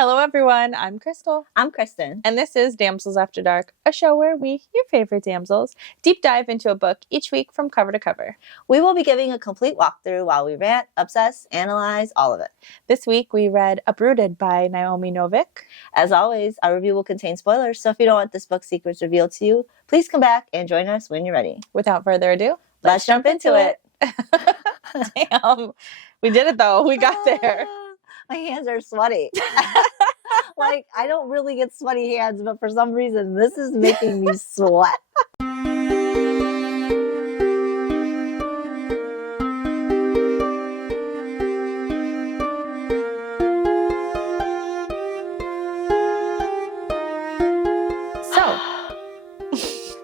Hello, everyone. I'm Crystal. I'm Kristen. And this is Damsels After Dark, a show where we, your favorite damsels, deep dive into a book each week from cover to cover. We will be giving a complete walkthrough while we rant, obsess, analyze, all of it. This week, we read Uprooted by Naomi Novik. As always, our review will contain spoilers, so if you don't want this book's secrets revealed to you, please come back and join us when you're ready. Without further ado, let's jump into it. Damn. We did it, though. We got there. My hands are sweaty. Like, I don't really get sweaty hands, but for some reason, this is making me sweat.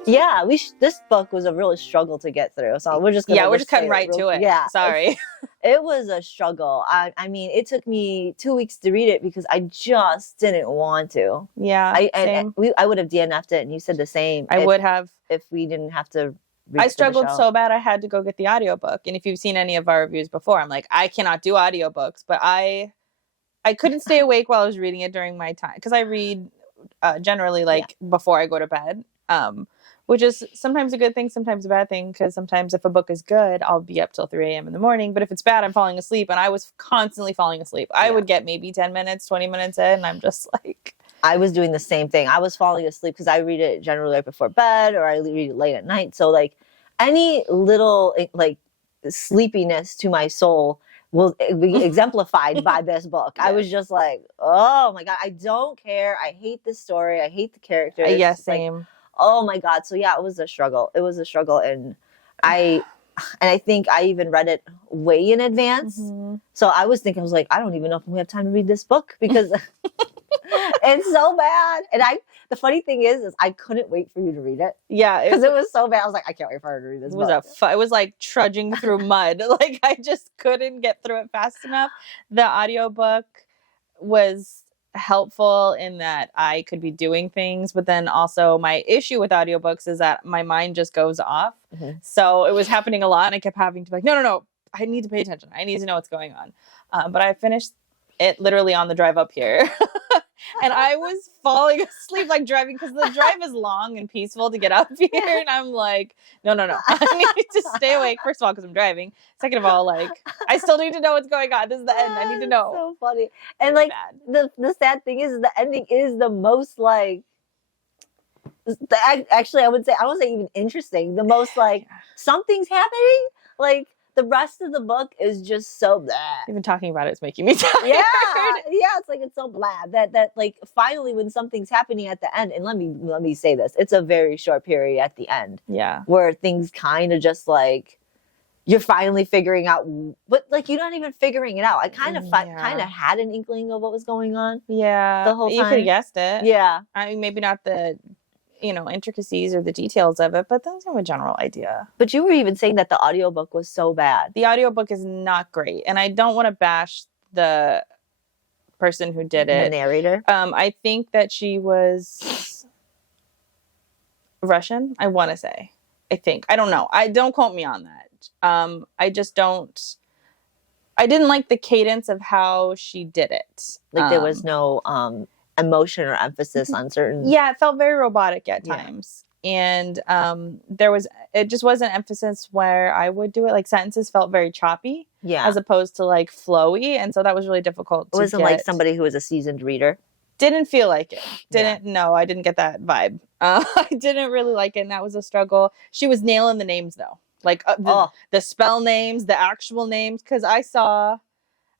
Yeah, this book was a real struggle to get through. So we're just cutting right to it. Yeah, sorry. It was a struggle. I mean, it took me 2 weeks to read it because I just didn't want to. Yeah, I would have DNF'd it, and you said the same. I would have if we didn't have to. Read I struggled so bad I had to go get the audiobook. And if you've seen any of our reviews before, I'm like, I cannot do audiobooks, but I couldn't stay awake while I was reading it during my time because I read generally before I go to bed. Which is sometimes a good thing, sometimes a bad thing, because sometimes if a book is good, I'll be up till 3 a.m. in the morning. But if it's bad, I'm falling asleep. And I was constantly falling asleep. I would get maybe 10 minutes, 20 minutes in, and I'm just like... I was doing the same thing. I was falling asleep because I read it generally right before bed, or I read it late at night. So, like, any little, like, sleepiness to my soul will be exemplified by this book. Yeah. I was just like, oh, my God, I don't care. I hate this story. I hate the characters. Yeah, same. Like, oh my God. So yeah, it was a struggle. And I think I even read it way in advance. Mm-hmm. So I was thinking, I was like, I don't even know if we have time to read this book because it's so bad. And the funny thing is I couldn't wait for you to read it. Yeah. Because it was so bad. I was like, I can't wait for her to read this book. It was like trudging through mud. Like I just couldn't get through it fast enough. The audiobook was helpful in that I could be doing things, but then also my issue with audiobooks is that my mind just goes off. Mm-hmm. So it was happening a lot and I kept having to be like, no, I need to pay attention. I need to know what's going on. But I finished it literally on the drive up here. And I was falling asleep, like driving, because the drive is long and peaceful to get up here. And I'm like, no. I need to stay awake. First of all, because I'm driving. Second of all, like, I still need to know what's going on. This is the end. I need to know. So funny. And like, the sad thing is the ending is the most like, actually, I won't say even interesting. The most like, something's happening. Like, the rest of the book is just so blah. Even talking about it is making me tired. Yeah, it's like it's so blah that like finally when something's happening at the end, and let me say this, it's a very short period at the end. Yeah, where things kind of just like you're finally figuring out, but like you're not even figuring it out. I kind of had an inkling of what was going on. Yeah, the whole time you could have guessed it. Yeah, I mean maybe not the intricacies or the details of it, but that's kind of a general idea. But you were even saying that the audiobook was so bad. The audiobook is not great. And I don't want to bash the person who did it. The narrator. I think that she was Russian, I want to say. I think. I don't know. Don't quote me on that. I didn't like the cadence of how she did it. Like there was no emotion or emphasis on certain. Yeah, it felt very robotic at times. And it just wasn't emphasis where I would do it. Like sentences felt very choppy. Yeah. As opposed to like flowy. And so that was really difficult to get. It wasn't like somebody who was a seasoned reader. Didn't feel like it. No, I didn't get that vibe. I didn't really like it. And that was a struggle. She was nailing the names though. Like the spell names, the actual names. Because I saw...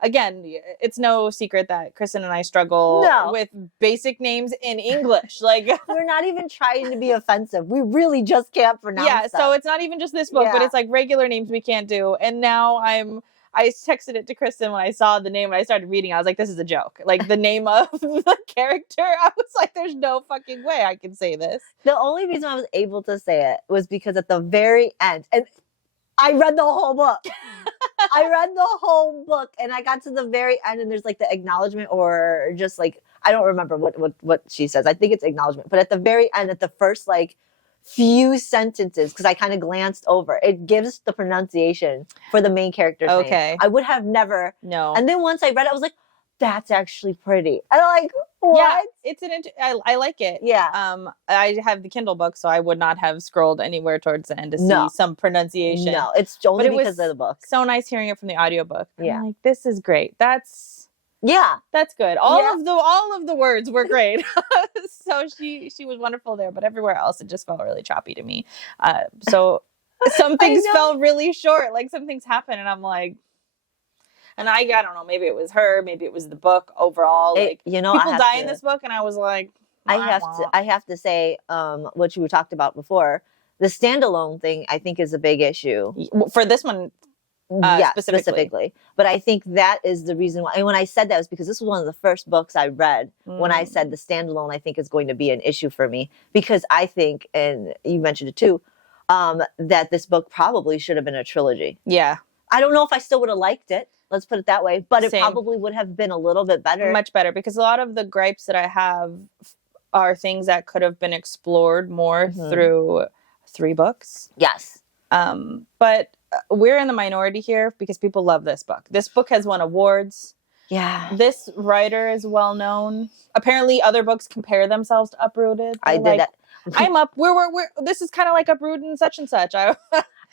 Again, it's no secret that Kristen and I struggle with basic names in English. Like we're not even trying to be offensive. We really just can't pronounce them. So it's not even just this book, but it's like regular names we can't do. And now I texted it to Kristen when I saw the name and I started reading. I was like, this is a joke. Like the name of the character. I was like, there's no fucking way I can say this. The only reason I was able to say it was because at the very end, and I read the whole book. I read the whole book and I got to the very end and there's like the acknowledgement or just like, I don't remember what she says. I think it's acknowledgement. But at the very end, at the first like few sentences, because I kind of glanced over, it gives the pronunciation for the main character's name. I would have never. No. And then once I read it, I was like, that's actually pretty. And I'm like, what? Yeah, it's I like it. Yeah. I have the Kindle book, so I would not have scrolled anywhere towards the end to No. see some pronunciation. No, it's only But it because was of the book. so nice hearing it from the audiobook. Yeah. I'm like, this is great. That's good. All of the words were great. So she was wonderful there, but everywhere else it just felt really choppy to me. So some things fell really short. Like some things happened, and I'm like, and I don't know, maybe it was her, maybe it was the book overall. Like, you know, people die in this book, and I was like, I have to say, what you talked about before, the standalone thing, I think is a big issue for this one. Specifically. But I think that is the reason why. And when I said that was because this was one of the first books I read when I said the standalone, I think is going to be an issue for me, because I think, and you mentioned it too, that this book probably should have been a trilogy. Yeah. I don't know if I still would have liked it. Let's put it that way. But it probably would have been a little bit better. Much better, because a lot of the gripes that I have are things that could have been explored more through 3 books. Yes. But we're in the minority here because people love this book. This book has won awards. Yeah. This writer is well known. Apparently other books compare themselves to Uprooted. I did that. I'm up. We're this is kind of like Uprooted and such. And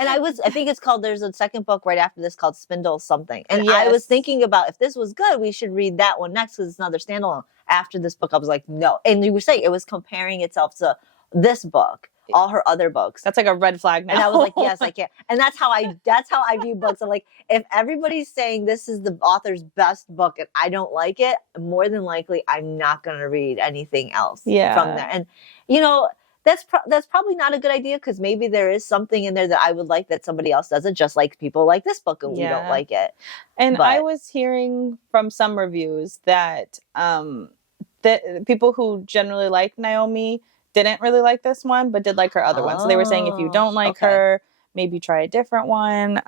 I think it's called, there's a second book right after this called Spindle something. And I was thinking about, if this was good, we should read that one next because it's another standalone. After this book, I was like, no. And you were saying it was comparing itself to this book, all her other books. That's like a red flag now. And I was like, yes, I can't. And that's how I view books. I'm like, if everybody's saying this is the author's best book and I don't like it, more than likely I'm not going to read anything else from there. And, you know, that's probably not a good idea, because maybe there is something in there that I would like that somebody else doesn't, just like people like this book and we don't like it. And I was hearing from some reviews that that people who generally like Naomi didn't really like this one, but did like her other one. So they were saying, if you don't like her, maybe try a different one.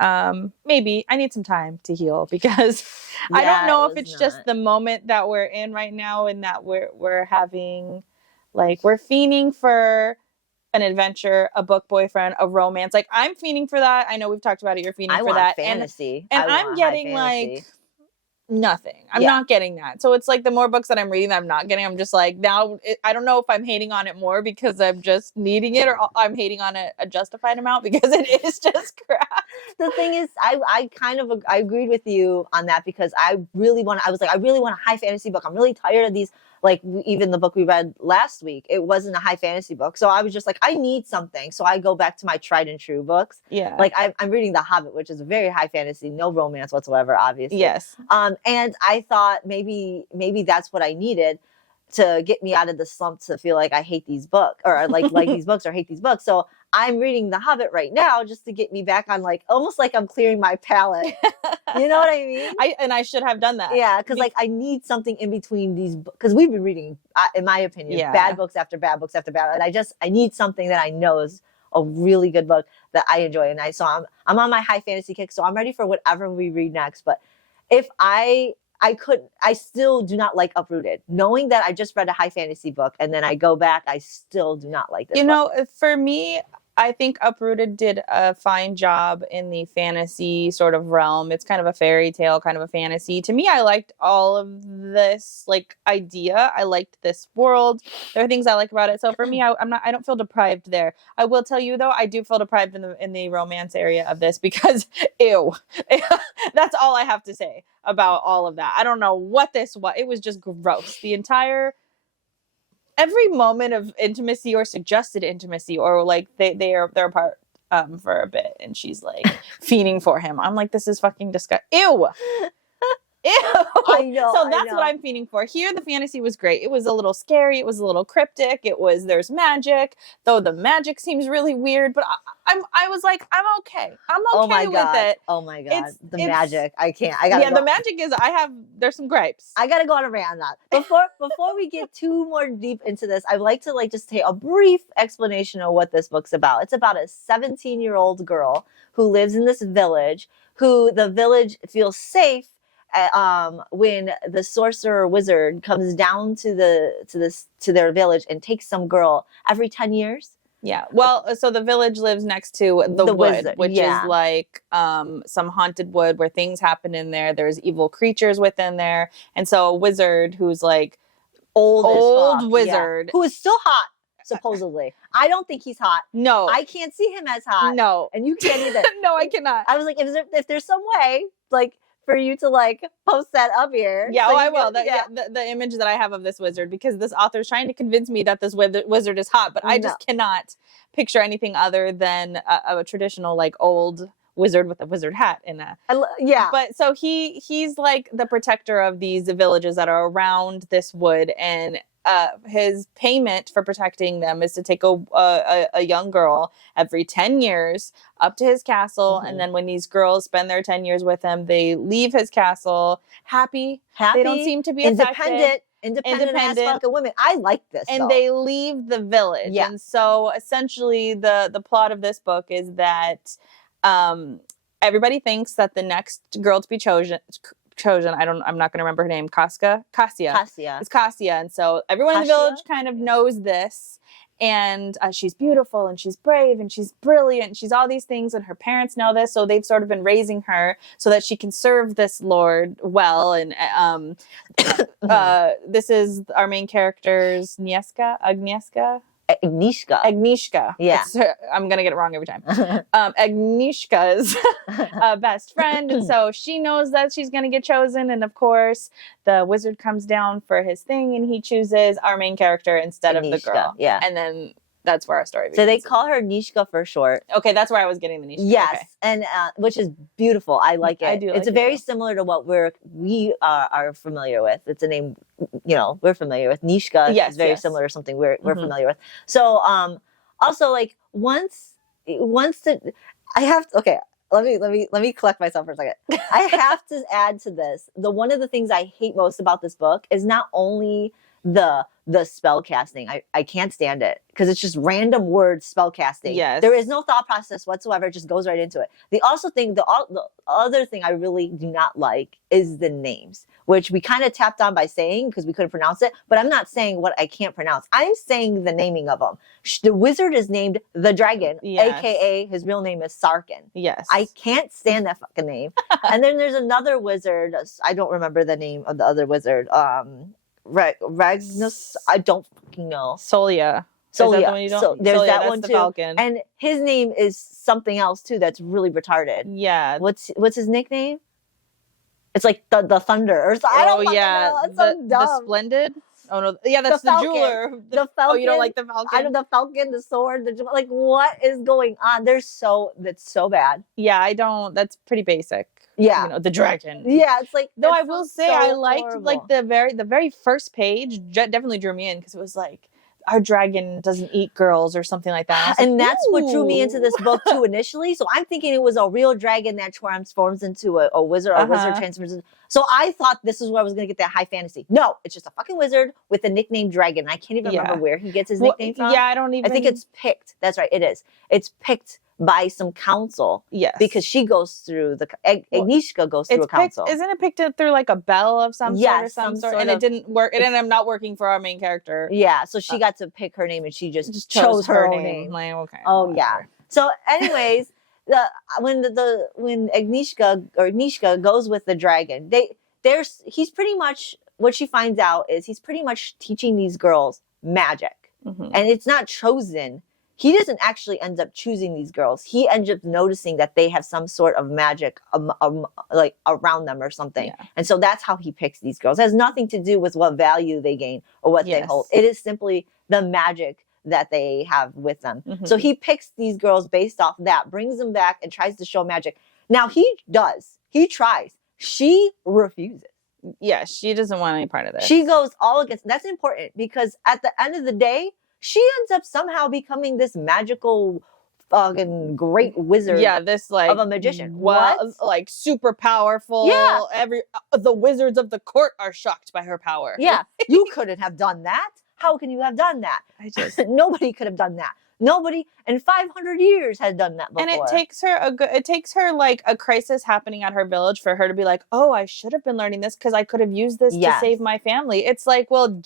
Maybe I need some time to heal, because I don't know if it's just the moment that we're in right now, and that we're having, like, we're fiending for an adventure, a book boyfriend, a romance. Like, I'm fiending for that. I know we've talked about it. You're fiending for that. Fantasy. And I'm getting like nothing. I'm not getting that. So it's like the more books that I'm reading that I'm not getting, I'm just like, now I don't know if I'm hating on it more because I'm just needing it, or I'm hating on it a justified amount because it is just crap. The thing is, I agreed with you on that, because I really want a high fantasy book. I'm really tired of these. Like, even the book we read last week, it wasn't a high fantasy book. So I was just like, I need something. So I go back to my tried and true books. Yeah. Like, I'm reading The Hobbit, which is a very high fantasy, no romance whatsoever, obviously. Yes. And I thought maybe that's what I needed to get me out of the slump, to feel like I hate these books, or like these books, or hate these books. So I'm reading The Hobbit right now just to get me back on, like, almost like I'm clearing my palate. You know what I mean? I should have done that. Yeah, because like I need something in between these, because we've been reading, in my opinion, bad books after bad books after bad. And I need something that I know is a really good book that I enjoy. And I'm on my high fantasy kick, so I'm ready for whatever we read next. But if I still do not like Uprooted. Knowing that I just read a high fantasy book and then I go back, I still do not like this book. know, for me, I think Uprooted did a fine job in the fantasy sort of realm. It's kind of a fairy tale, kind of a fantasy. To me, I liked all of this, like, idea. I liked this world. There are things I like about it. So for me, I don't feel deprived there. I will tell you though, I do feel deprived in the romance area of this, because ew. That's all I have to say about all of that. I don't know what this was. It was just gross. Every moment of intimacy or suggested intimacy, or like they're apart for a bit and she's like fiending for him. I'm like, this is fucking disgusting. Ew. Ew. I know. So that's what I'm fiending for. Here, the fantasy was great. It was a little scary. It was a little cryptic. There's magic, though the magic seems really weird. But I was like, I'm okay. I'm okay with it. Oh my god, the magic! I can't. The magic is. There's some gripes. I gotta go on a rant on that. Before we get too more deep into this, I'd like to just take a brief explanation of what this book's about. It's about a 17-year-old girl who lives in this village. Who the village feels safe when the sorcerer wizard comes down to their village and takes some girl every 10 years. Yeah. Well, so the village lives next to the wood, wizard, which is like some haunted wood where things happen in there. There's evil creatures within there. And so a wizard who's like old as fuck, wizard. who is still hot, supposedly. I don't think he's hot. No. I can't see him as hot. No. And you can't either. No, I cannot. I was like, if there's some way, like, for you to like post that up here. Yeah, so I will. The image that I have of this wizard, because this author is trying to convince me that this wizard is hot, but I just cannot picture anything other than a traditional like old wizard with a wizard hat and a But so he's like the protector of these villages that are around this wood, and his payment for protecting them is to take a young girl every 10 years up to his castle. And then when these girls spend their 10 years with him, they leave his castle happy. They don't seem to be independent as fucking women. I like this. And they leave the village. Yeah. And so essentially the plot of this book is that everybody thinks that the next girl to be chosen, I'm not going to remember her name. Cassia. It's Cassia. And so everyone in the village kind of knows this, and she's beautiful and she's brave and she's brilliant and she's all these things, and her parents know this, so they've sort of been raising her so that she can serve this lord well. And this is our main character's Agnieszka. Yeah. I'm going to get it wrong every time. Agnieszka's best friend. And so she knows that she's going to get chosen. And of course, the wizard comes down for his thing and he chooses our main character instead of the girl. Yeah. And then that's where our story begins. So they call her Nishka for short. Okay, that's where I was getting the Nishka. Yes, okay. And which is beautiful. I like it. I do. It's very similar to what we are familiar with. It's a name, we're familiar with. Nishka is very similar to something we're familiar with. So also like once I have to, okay. Let me collect myself for a second. I have to add to this. One of the things I hate most about this book is not only the spell casting. I can't stand it because it's just random word spell casting. Yes. There is no thought process whatsoever. It just goes right into it. The other thing I really do not like is the names, which we kind of tapped on by saying because we couldn't pronounce it, but I'm not saying what I can't pronounce. I'm saying the naming of them. The wizard is named the Dragon, aka his real name is Sarkin. Yes. I can't stand that fucking name. And then there's another wizard. I don't remember the name of the other wizard. Ragnus, I don't fucking know. Solia. So there's Solia, that one the too. Falcon. And his name is something else too. That's really retarded. Yeah. What's his nickname? It's like the Thunder or something. I don't know. It's so dumb. The Splendid. Oh no. Yeah, that's the jeweler. The Falcon. Oh, you don't like the Falcon? I know the Falcon, the sword. Like what is going on? That's so bad. Yeah, I don't. That's pretty basic. Yeah, the dragon. Yeah, it's like. Though I will say, I liked horrible. like the very first page. Definitely drew me in because it was like our dragon doesn't eat girls or something like that. And that's what drew me into this book too initially. So I'm thinking it was a real dragon that transforms into a wizard, or a wizard transforms into. So I thought this is where I was going to get that high fantasy. No, it's just a fucking wizard with a nickname dragon. I can't even remember where he gets his nickname from. Yeah, I don't even. I think it's picked. That's right, it is. It's picked by some council. Yes. Because she goes through Agnieszka goes through a council. Isn't it picked through like a bell of some sort or some sort? And it didn't work. It ended up not working for our main character. Yeah. So she got to pick her name and she just chose her own name. Like, okay. Oh, whatever. Yeah. So anyways, when Agnieszka goes with the dragon, he's pretty much, what she finds out is he's pretty much teaching these girls magic. Mm-hmm. And it's not chosen. He doesn't actually end up choosing these girls. He ends up noticing that they have some sort of magic like around them or something. Yeah. And so that's how he picks these girls. It has nothing to do with what value they gain or what they hold. It is simply the magic that they have with them. Mm-hmm. So he picks these girls based off that, brings them back and tries to show magic. Now he tries. She refuses. Yeah, she doesn't want any part of this. She goes all against. That's important because at the end of the day, she ends up somehow becoming this magical, fucking great wizard. Yeah, this like of a magician. Like super powerful. Yeah, the wizards of the court are shocked by her power. Yeah, you couldn't have done that. How can you have done that? Nobody could have done that. Nobody in 500 years has done that before. And it takes her like a crisis happening at her village for her to be like, oh, I should have been learning this because I could have used this to save my family. It's like, well,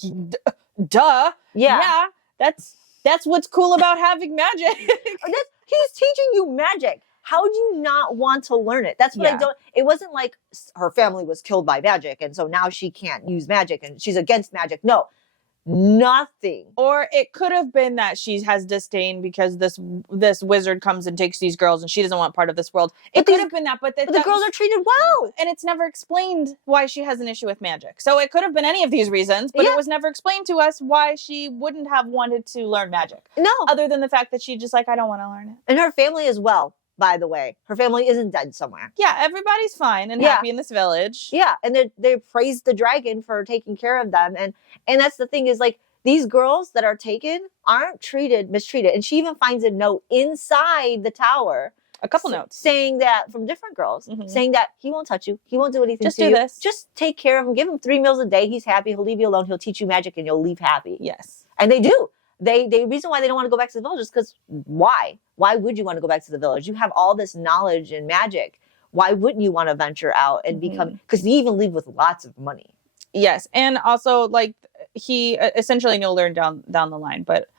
duh. Yeah. That's That's what's cool about having magic. He's teaching you magic. How do you not want to learn it? That's what I don't. It wasn't like her family was killed by magic, and so now she can't use magic, and she's against magic. No, nothing. Or it could have been that she has disdain because this wizard comes and takes these girls, and she doesn't want part of this world. It could have been that, but the girls are treated well, and it's never explained why she has an issue with magic. So it could have been any of these reasons, but it was never explained to us why she wouldn't have wanted to learn magic. No, other than the fact that she just like, I don't want to learn it. And her family as well. By the way, her family isn't dead somewhere. Yeah, everybody's fine and happy in this village. Yeah, and they praise the dragon for taking care of them, and that's the thing is like these girls that are taken aren't mistreated, and she even finds a note inside the tower, a couple notes saying that from different girls, saying that he won't touch you, he won't do anything. Just to do you. this. Just take care of him. Give him 3 meals a day. He's happy. He'll leave you alone. He'll teach you magic, and you'll leave happy. Yes, and they do. The reason why they don't want to go back to the village is because why? Why would you want to go back to the village? You have all this knowledge and magic. Why wouldn't you want to venture out and become? Because you even leave with lots of money. Yes, and also like he essentially, and you'll learn down the line, but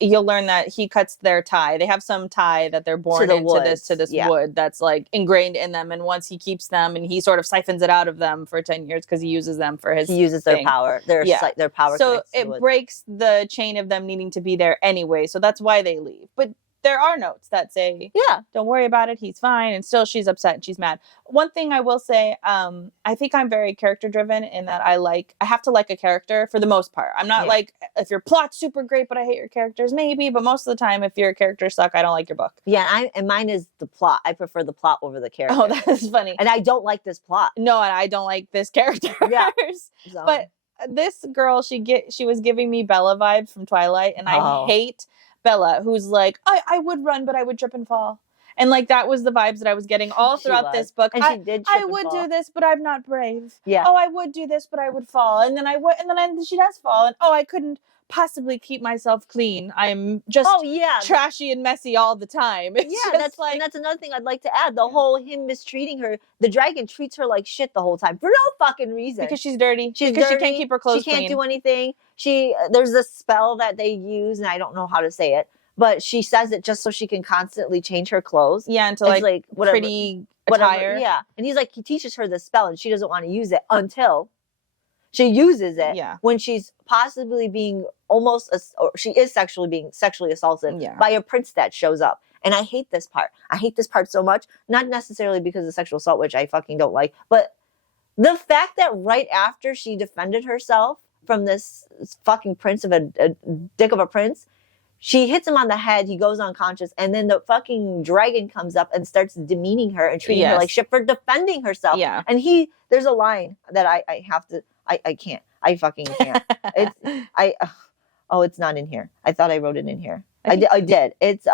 you'll learn that he cuts their tie. They have some tie that they're born into this wood that's like ingrained in them, and once he keeps them and he sort of siphons it out of them for 10 years because he uses them for his their power, their power. So it breaks the chain of them needing to be there anyway. So that's why they leave. But there are notes that say, don't worry about it, he's fine. And still she's upset and she's mad. One thing I will say, I think I'm very character driven in that I have to like a character for the most part. I'm not like, if your plot's super great, but I hate your characters, maybe. But most of the time, if your characters suck, I don't like your book. Yeah, and mine is the plot. I prefer the plot over the character. Oh, that's funny. And I don't like this plot. No, and I don't like this character. Yeah. So. But this girl, she was giving me Bella vibes from Twilight, and I hate Bella, who's like, I would run, but I would trip and fall. And like that was the vibes that I was getting all throughout this book. And she did trip I would do this, but I'm not brave. Yeah. Oh, I would do this, but I would fall. And then she does fall. And I couldn't possibly keep myself clean. I'm just trashy and messy all the time. It's that's another thing I'd like to add. The whole him mistreating her. The dragon treats her like shit the whole time for no fucking reason. Because she's dirty. She can't keep her clothes clean. She can't do anything. There's this spell that they use, and I don't know how to say it, but she says it just so she can constantly change her clothes. Yeah, into like whatever, pretty attire. Yeah. And he teaches her this spell, and she doesn't want to use it until she uses it when she's possibly being or she is being sexually assaulted by a prince that shows up. And I hate this part. I hate this part so much. Not necessarily because of sexual assault, which I fucking don't like, but the fact that right after she defended herself from this fucking prince of a dick of a prince, she hits him on the head, he goes unconscious, and then the fucking dragon comes up and starts demeaning her and treating her like shit for defending herself. Yeah. And there's a line that I can't. I fucking can't. It's not in here. I thought I wrote it in here. I did. It's,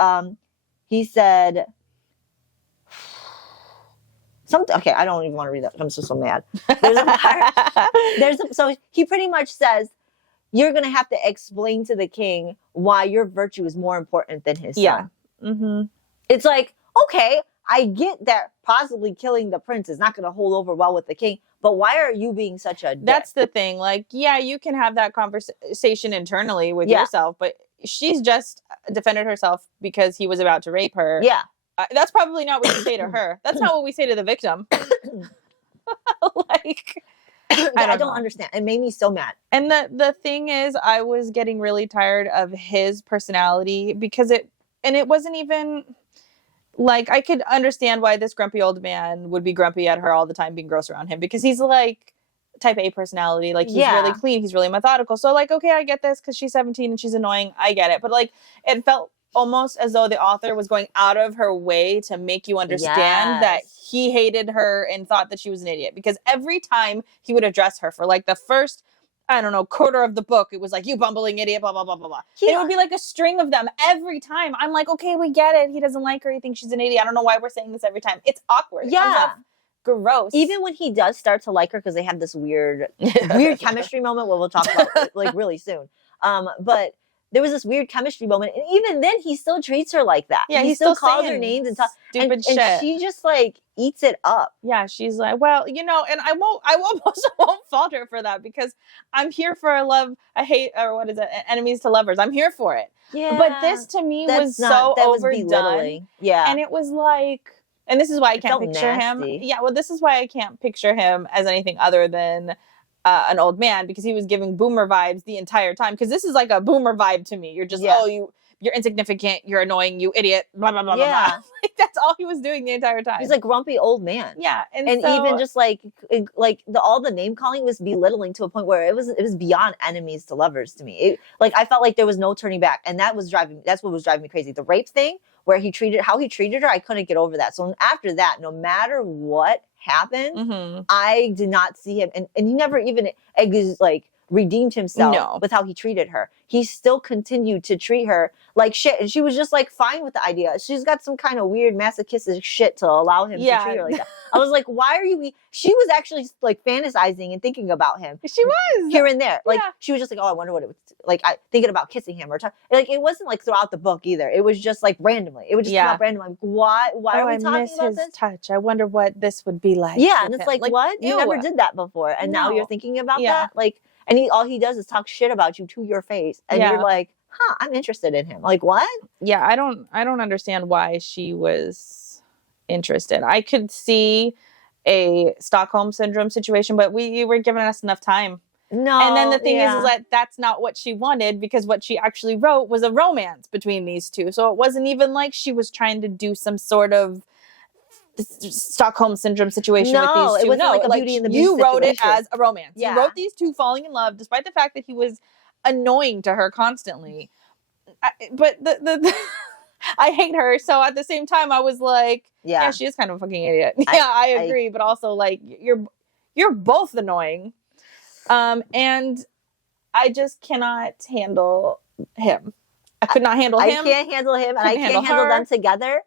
he said something. Okay, I don't even want to read that. I'm so mad. There's a part. So he pretty much says, you're going to have to explain to the king why your virtue is more important than his son. Yeah. Mm-hmm. It's like, okay, I get that possibly killing the prince is not going to hold over well with the king, but why are you being such a dick? That's the thing. Like, yeah, you can have that conversation internally with yourself, but she's just defended herself because he was about to rape her. Yeah. That's probably not what you say to her. That's not what we say to the victim. Like... I don't understand. It made me so mad. And the thing is, I was getting really tired of his personality because it wasn't even like, I could understand why this grumpy old man would be grumpy at her all the time, being gross around him, because he's like type A personality. Like, he's really clean. He's really methodical. So like, okay, I get this because she's 17 and she's annoying. I get it. But like, it felt almost as though the author was going out of her way to make you understand that he hated her and thought that she was an idiot, because every time he would address her for like the first, I don't know, quarter of the book, it was like, you bumbling idiot, blah, blah, blah, blah, blah. It would be like a string of them every time. I'm like, okay, we get it. He doesn't like her. He thinks she's an idiot. I don't know why we're saying this every time. It's awkward. Yeah. Gross. Even when he does start to like her, because they have this weird chemistry moment, we'll talk about like really soon. But there was this weird chemistry moment, and even then he still treats her like that. Yeah, he still calls her names and talks stupid shit. And she just like eats it up. Yeah, she's like, well, you know, and I won't fault her for that, because I'm here for a love, a hate, or what is it, enemies to lovers. I'm here for it. Yeah. But this to me was so that was overdone. belittling. Yeah. And it was like, and this is why I can't felt picture him. nasty. Yeah, well, this is why I can't picture him as anything other than an old man, because he was giving boomer vibes the entire time. Because this is like a boomer vibe to me. You're just, you're insignificant, you're annoying, you idiot, blah, blah, blah, blah, blah. Like, that's all he was doing the entire time. He's like grumpy old man. Yeah. And even just like all the name calling was belittling to a point where it was beyond enemies to lovers to me. Like, I felt like there was no turning back. And that's what was driving me crazy. The rape thing, where how he treated her, I couldn't get over that. So after that, no matter what happened, I did not see him. And he never even like redeemed himself with how he treated her. He still continued to treat her like shit, and she was just like fine with the idea. She's got some kind of weird masochistic shit to allow him to treat her like that. I was like, why are you? She was actually like fantasizing and thinking about him. She was here and there. Like she was just like, oh, I wonder what it was like. Thinking about kissing him or like it wasn't like throughout the book either. It was just like randomly. It would just come up randomly. Like, why are we talking about this? Touch. I wonder what this would be like. Yeah, and it's like what? You never did that before, and now you're thinking about that. Like, and all he does is talk shit about you to your face, and you're like, huh, I'm interested in him. Like, what? Yeah, I don't understand why she was interested. I could see a Stockholm syndrome situation, but you were giving us enough time. No. And then the thing is that that's not what she wanted, because what she actually wrote was a romance between these two. So it wasn't even like she was trying to do some sort of Stockholm syndrome situation with these two. It wasn't like a Beauty and the Beast you wrote situation. it as a romance. Yeah. You wrote these two falling in love, despite the fact that he was annoying to her constantly. But I hate her. So at the same time, I was like, yeah, she is kind of a fucking idiot. I agree. But also, like, you're both annoying. And I just cannot handle him. I could not handle him. I can't handle him, and I can't handle them together.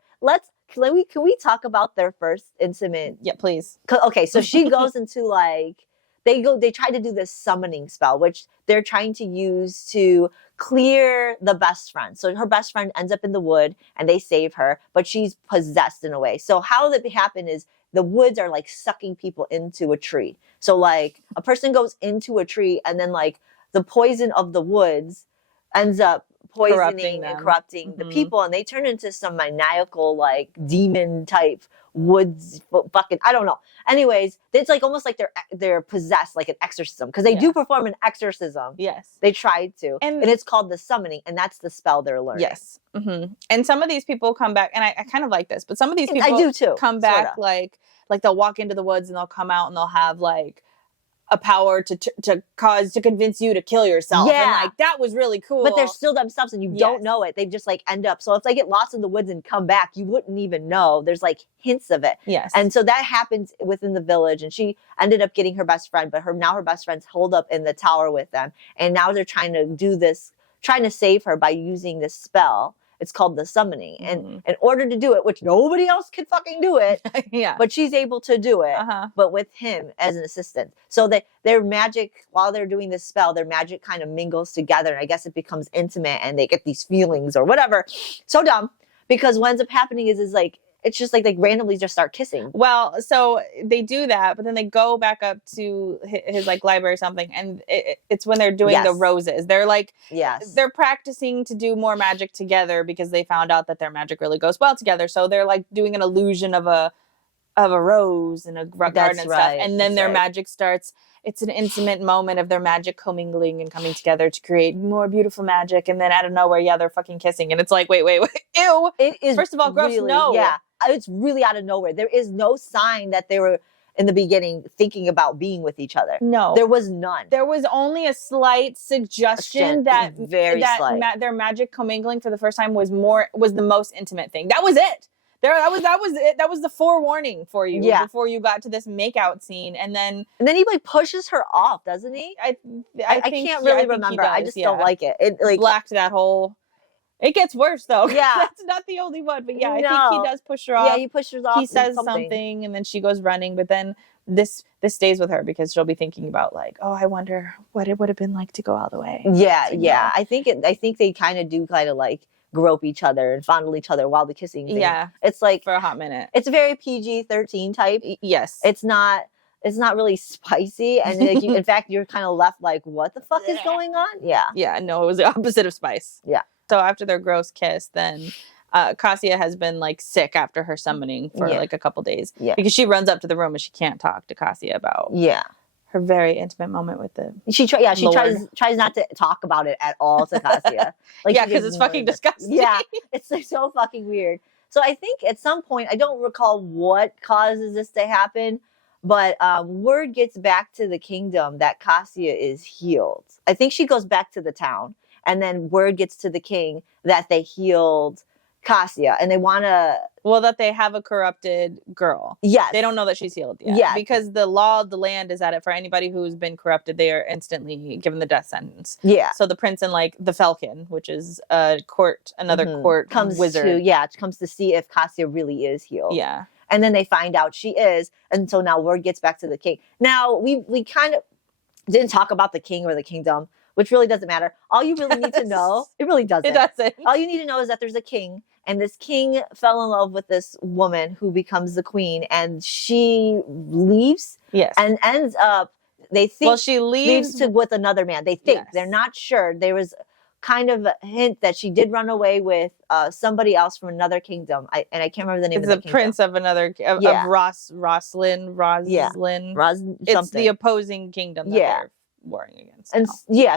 Can we talk about their first intimate? Yeah, please. Okay, so she goes into like they try to do this summoning spell, which they're trying to use to clear the best friend. So her best friend ends up in the wood and they save her, but she's possessed in a way. So how that happen is the woods are like sucking people into a tree. So like a person goes into a tree and then like the poison of the woods ends up poisoning and corrupting the people, and they turn into some maniacal like demon type woods fucking, I don't know. Anyways, it's like almost like they're possessed, like an exorcism, because they do perform an exorcism. Yes, they tried to, and it's called the summoning, and that's the spell they're learning. Yes. And some of these people come back, and I kind of like this, but some of these people I do too, come back sorta. like they'll walk into the woods and they'll come out and they'll have like a power to convince you to kill yourself. Yeah. And like that was really cool. But they're still themselves and you don't know it. They just like end up. So if they get lost in the woods and come back, you wouldn't even know. There's like hints of it. Yes. And so that happens within the village, and she ended up getting her best friend, but her best friend's holed up in the tower with them. And now they're trying to save her by using this spell. It's called the summoning. And in order to do it, which nobody else can fucking do it, but she's able to do it, but with him as an assistant. So that their magic, while they're doing this spell, their magic kind of mingles together. And I guess it becomes intimate and they get these feelings or whatever. So dumb. Because what ends up happening is like, it's just like they randomly just start kissing. Well, so they do that, but then they go back up to his like library or something, and it's when they're doing the roses. They're like, they're practicing to do more magic together because they found out that their magic really goes well together. So they're like doing an illusion of a rose in a garden and stuff, and then their magic starts. It's an intimate moment of their magic commingling and coming together to create more beautiful magic. And then out of nowhere, they're fucking kissing. And it's like, wait, ew. It is. First of all, gross, really, no. Yeah, it's really out of nowhere. There is no sign that they were, in the beginning, thinking about being with each other. No. There was none. There was only a slight suggestion that slight. Their magic commingling for the first time was the most intimate thing. That was it. That was it. That was the forewarning for you before you got to this makeout scene, and then he like pushes her off, doesn't he? I can't really remember. I just don't like it. It like blacked that whole. It gets worse though. Yeah, that's not the only one, but I think he does push her off. Yeah, he pushes her off. He says something, and then she goes running, but then this stays with her because she'll be thinking about like, oh, I wonder what it would have been like to go all the way. Yeah. I think they kind of do like grope each other and fondle each other while the kissing thing. Yeah. It's like For a hot minute. it's very PG-13 type. Yes. It's not really spicy, and like in fact you're kind of left like, what the fuck is going on? Yeah. Yeah, no, it was the opposite of spice. Yeah. So after their gross kiss, then Cassia has been like sick after her summoning for like a couple days. Yeah. Because she runs up to the room and she can't talk to Cassia about her very intimate moment with the she tries not to talk about it at all to Cassia. Like, yeah, because it's fucking disgusting. Yeah, it's like so fucking weird. So I think at some point, I don't recall what causes this to happen, but word gets back to the kingdom that Cassia is healed. I think she goes back to the town, and then word gets to the king that they healed Cassia, and they want to... Well, that they have a corrupted girl. Yes. They don't know that she's healed yet. Yeah. Because the law of the land is that for anybody who's been corrupted, they are instantly given the death sentence. Yeah. So the prince and like the Falcon, which is a court, another court comes wizard. comes to see if Cassia really is healed. Yeah. And then they find out she is, and so now word gets back to the king. Now, we kind of didn't talk about the king or the kingdom, which really doesn't matter. All you really need to know, it really doesn't. It doesn't. All you need to know is that there's a king, and this king fell in love with this woman who becomes the queen, and she leaves. Yes. And ends up, they think, well, she leaves with another man. They think. Yes. They're not sure. There was kind of a hint that she did run away with somebody else from another kingdom. I can't remember the name of the kingdom. It's the prince of another, of Roslyn. It's the opposing kingdom that they're warring against. And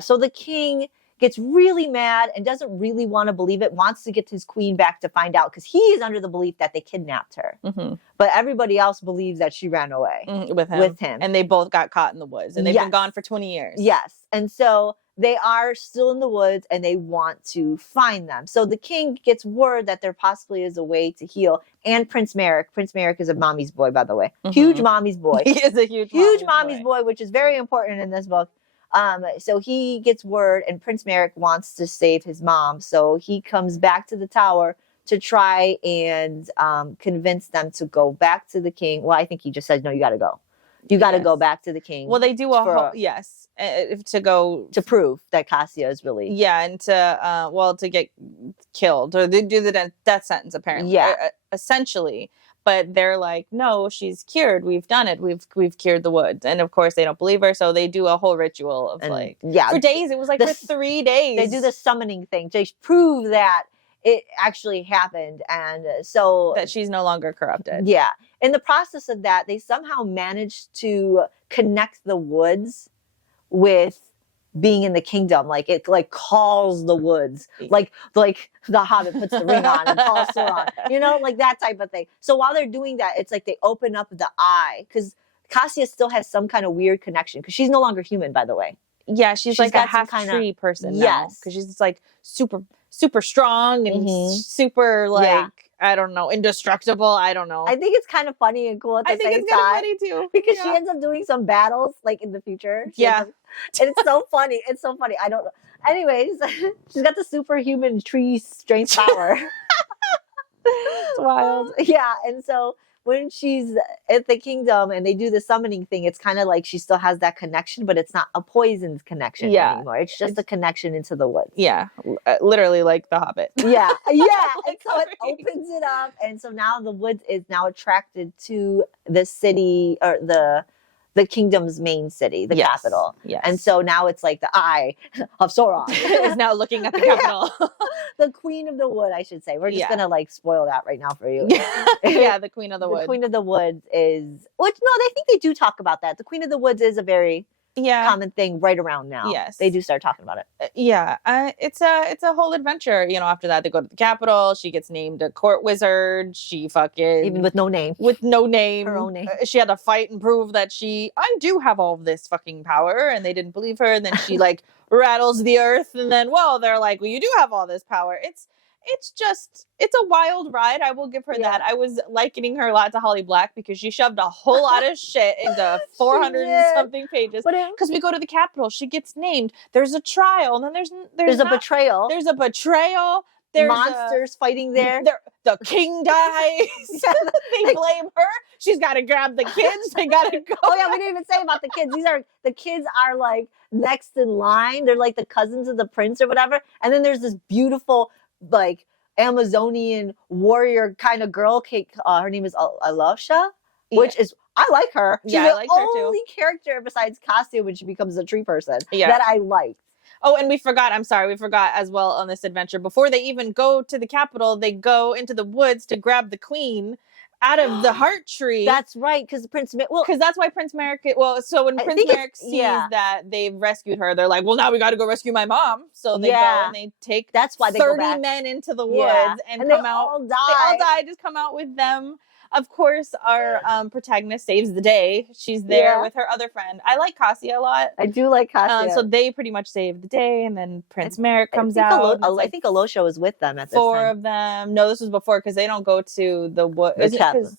so the king gets really mad and doesn't really want to believe it, wants to get his queen back to find out, because he is under the belief that they kidnapped her. Mm-hmm. But everybody else believes that she ran away with him. And they both got caught in the woods, and they've been gone for 20 years. Yes. And so they are still in the woods, and they want to find them. So the king gets word that there possibly is a way to heal. And Prince Merrick. Prince Merrick is a mommy's boy, by the way. Mm-hmm. Huge mommy's boy. He is a huge mommy's boy, which is very important in this book. So he gets word, and Prince Merrick wants to save his mom. So he comes back to the tower to try and convince them to go back to the king. Well, I think he just says, no, you got to go. You got to go back to the king. Well, they do to go to prove that Cassia is really and to get killed, or they do the death sentence apparently. Essentially. But they're like, no, she's cured. We've done it. We've cured the woods. And of course they don't believe her, so they do a whole ritual of for days. It was like for 3 days. They do the summoning thing to prove that it actually happened, and so that she's no longer corrupted. Yeah. In the process of that, they somehow managed to connect the woods with being in the kingdom. Like it calls the woods, like the Hobbit puts the ring on and calls Sauron, like that type of thing. So while they're doing that, it's like they open up the eye, because Cassia still has some kind of weird connection, because she's no longer human, by the way. Yeah, she's like a half tree person now, because she's just like super strong and super I don't know, indestructible. I don't know. I think it's kind of funny and cool at the same time. I think it's kind of funny too. Because she ends up doing some battles in the future. And it's so funny. It's so funny. I don't know. Anyways, she's got the superhuman tree strength power. It's wild. Yeah. And so when she's at the kingdom and they do the summoning thing, it's kind of like she still has that connection, but it's not a poisoned connection anymore. It's just a connection into the woods. Yeah. Literally like the Hobbit. Yeah. Yeah. And so it opens it up. And so now the woods is now attracted to the city, or the kingdom's main city, the capital. Yes. And so now it's like the eye of Sauron is now looking at the capital. The Queen of the Wood, I should say. We're just gonna spoil that right now for you. The Queen of the Wood. The Queen of the Woods is, which I think they do talk about that. The Queen of the Woods is a very common thing right around now. Yes, they do start talking about it. It's a whole adventure. After that they go to the capital. She gets named a court wizard. She even with no name. Her own name. She had to fight and prove that I do have all of this fucking power, and they didn't believe her. And then she rattles the earth, and then they're like, well, you do have all this power. It's a wild ride. I will give her that. I was likening her a lot to Holly Black, because she shoved a whole lot of shit into 400 and something pages. Because we go to the Capitol, she gets named. There's a trial, and then there's a betrayal. There's a betrayal. There's monsters fighting there. The king dies. They blame her. She's got to grab the kids. They got to go. Oh yeah, we didn't even say about the kids. The kids are next in line. They're like the cousins of the prince or whatever. And then there's this beautiful like Amazonian warrior kind of girl. Her name is Alosha, which is, I like her. She's I the like her too. only character besides Cassia when she becomes a tree person Yeah. that I liked. Oh, and we forgot as well on this adventure. Before they even go to the capital, they go into the woods to grab the queen out of the heart tree. That's right, because because that's why Prince Merrick. So when Prince Merrick sees that they've rescued her, they're like, "Well, now we got to go rescue my mom." So they go and they take that's why they 30 men into the woods and come out. All die. They all die. Just come out with them. Of course, our protagonist saves the day. She's there with her other friend. I like Cassia a lot. I do like Cassia. So they pretty much save the day, and then Prince Merrick comes out. I think Alosha was with them at this time. 4 of them. No, this was before, because they don't go to the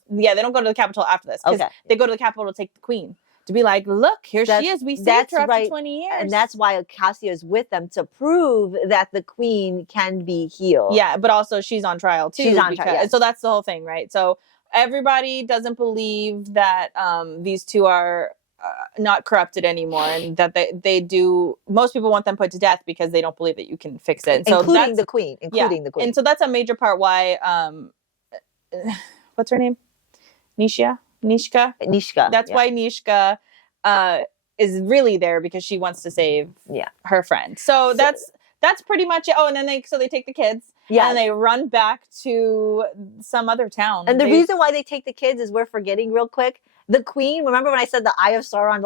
they don't go to the capital after this. Because they go to the capital to take the queen. To be like, look, here she is. We saved her after 20 years. And that's why Cassia is with them, to prove that the queen can be healed. Yeah, but also she's on trial too. She's on trial. Yeah. So that's the whole thing, right? So everybody doesn't believe that these two are not corrupted anymore, and that they do. Most people want them put to death because they don't believe that you can fix it. And so including the queen. And so that's a major part why what's her name? Nishka. That's why Nishka is really there, because she wants to save her friend. So that's pretty much it. Oh, and then they take the kids. Yeah. And they run back to some other town. And the reason why they take the kids is, we're forgetting real quick, the queen, remember when I said the Eye of Sauron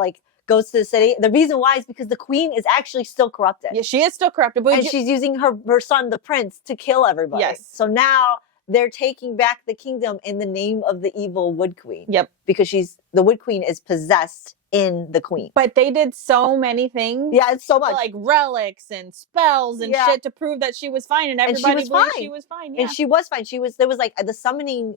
goes to the city? The reason why is because the queen is actually still corrupted. Yeah, she is still corrupted. And she's using her son, the prince, to kill everybody. Yes. So now they're taking back the kingdom in the name of the evil Wood Queen. Yep. Because the Wood Queen is possessed in the queen. But they did so many things. Yeah, it's so much. Like relics and spells and shit to prove that she was fine, and everybody believed she was fine. Yeah. And she was fine. There was like the summoning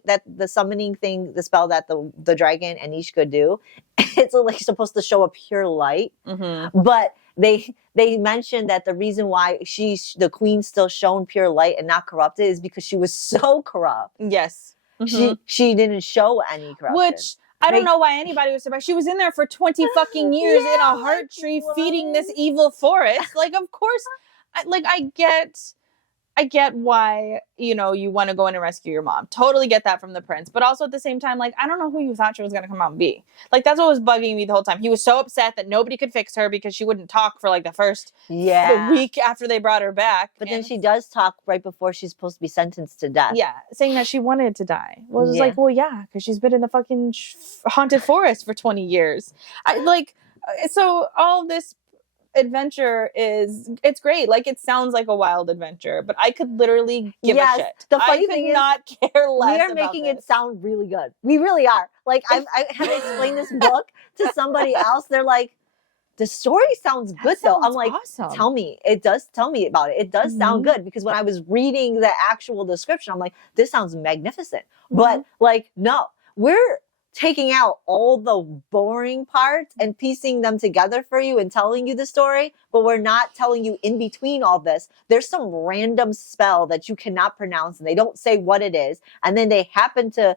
thing, the spell that the dragon and Ishka do. It's like supposed to show a pure light. Mm-hmm. But they mentioned that the reason why the queen still shone pure light and not corrupted is because she was so corrupt. Yes. Mm-hmm. She didn't show any corruption. Which I don't know why anybody was surprised. She was in there for 20 fucking years in a heart tree feeding this evil forest. Like, of course, I get why, you want to go in and rescue your mom. Totally get that from the prince. But also at the same time, I don't know who you thought she was going to come out and be. That's what was bugging me the whole time. He was so upset that nobody could fix her because she wouldn't talk for the first the week after they brought her back. But then she does talk right before she's supposed to be sentenced to death. Yeah, saying that she wanted to die. Well, it was because she's been in the fucking haunted forest for 20 years. So all this adventure it's great. It sounds like a wild adventure, but I could literally give a shit. The funny thing is, not care less. We are making it sound really good. We really are. I had to explain this book to somebody else. They're like, the story sounds good though. I'm like, awesome. Tell me about it. It does sound good, because when I was reading the actual description, I'm like, this sounds magnificent. Mm-hmm. But no, we're taking out all the boring parts and piecing them together for you and telling you the story, but we're not telling you in between all this. There's some random spell that you cannot pronounce, and they don't say what it is. And then they happen to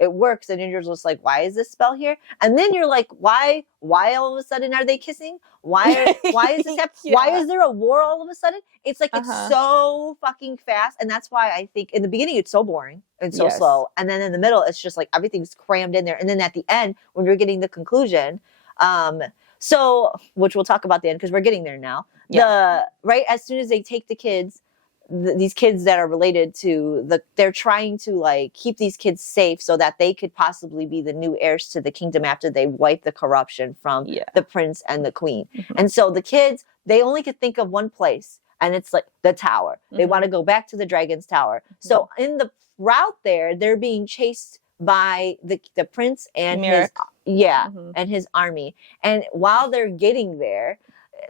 it works, and then you're just like, why is this spell here? And then you're like, why all of a sudden are they kissing? Why is this happening? Yeah. Why is there a war all of a sudden? It's it's so fucking fast. And that's why I think in the beginning it's so boring and so slow. And then in the middle, it's just everything's crammed in there. And then at the end, when you're getting the conclusion, which we'll talk about the end, because we're getting there now. Yeah. As soon as they take the kids, these kids that are related to they're trying to keep these kids safe so that they could possibly be the new heirs to the kingdom after they wipe the corruption from the prince and the queen. Mm-hmm. And so the kids, they only could think of one place, and it's the tower. Mm-hmm. They want to go back to the dragon's tower. Mm-hmm. So in the route there, they're being chased by the prince and and his army. And while they're getting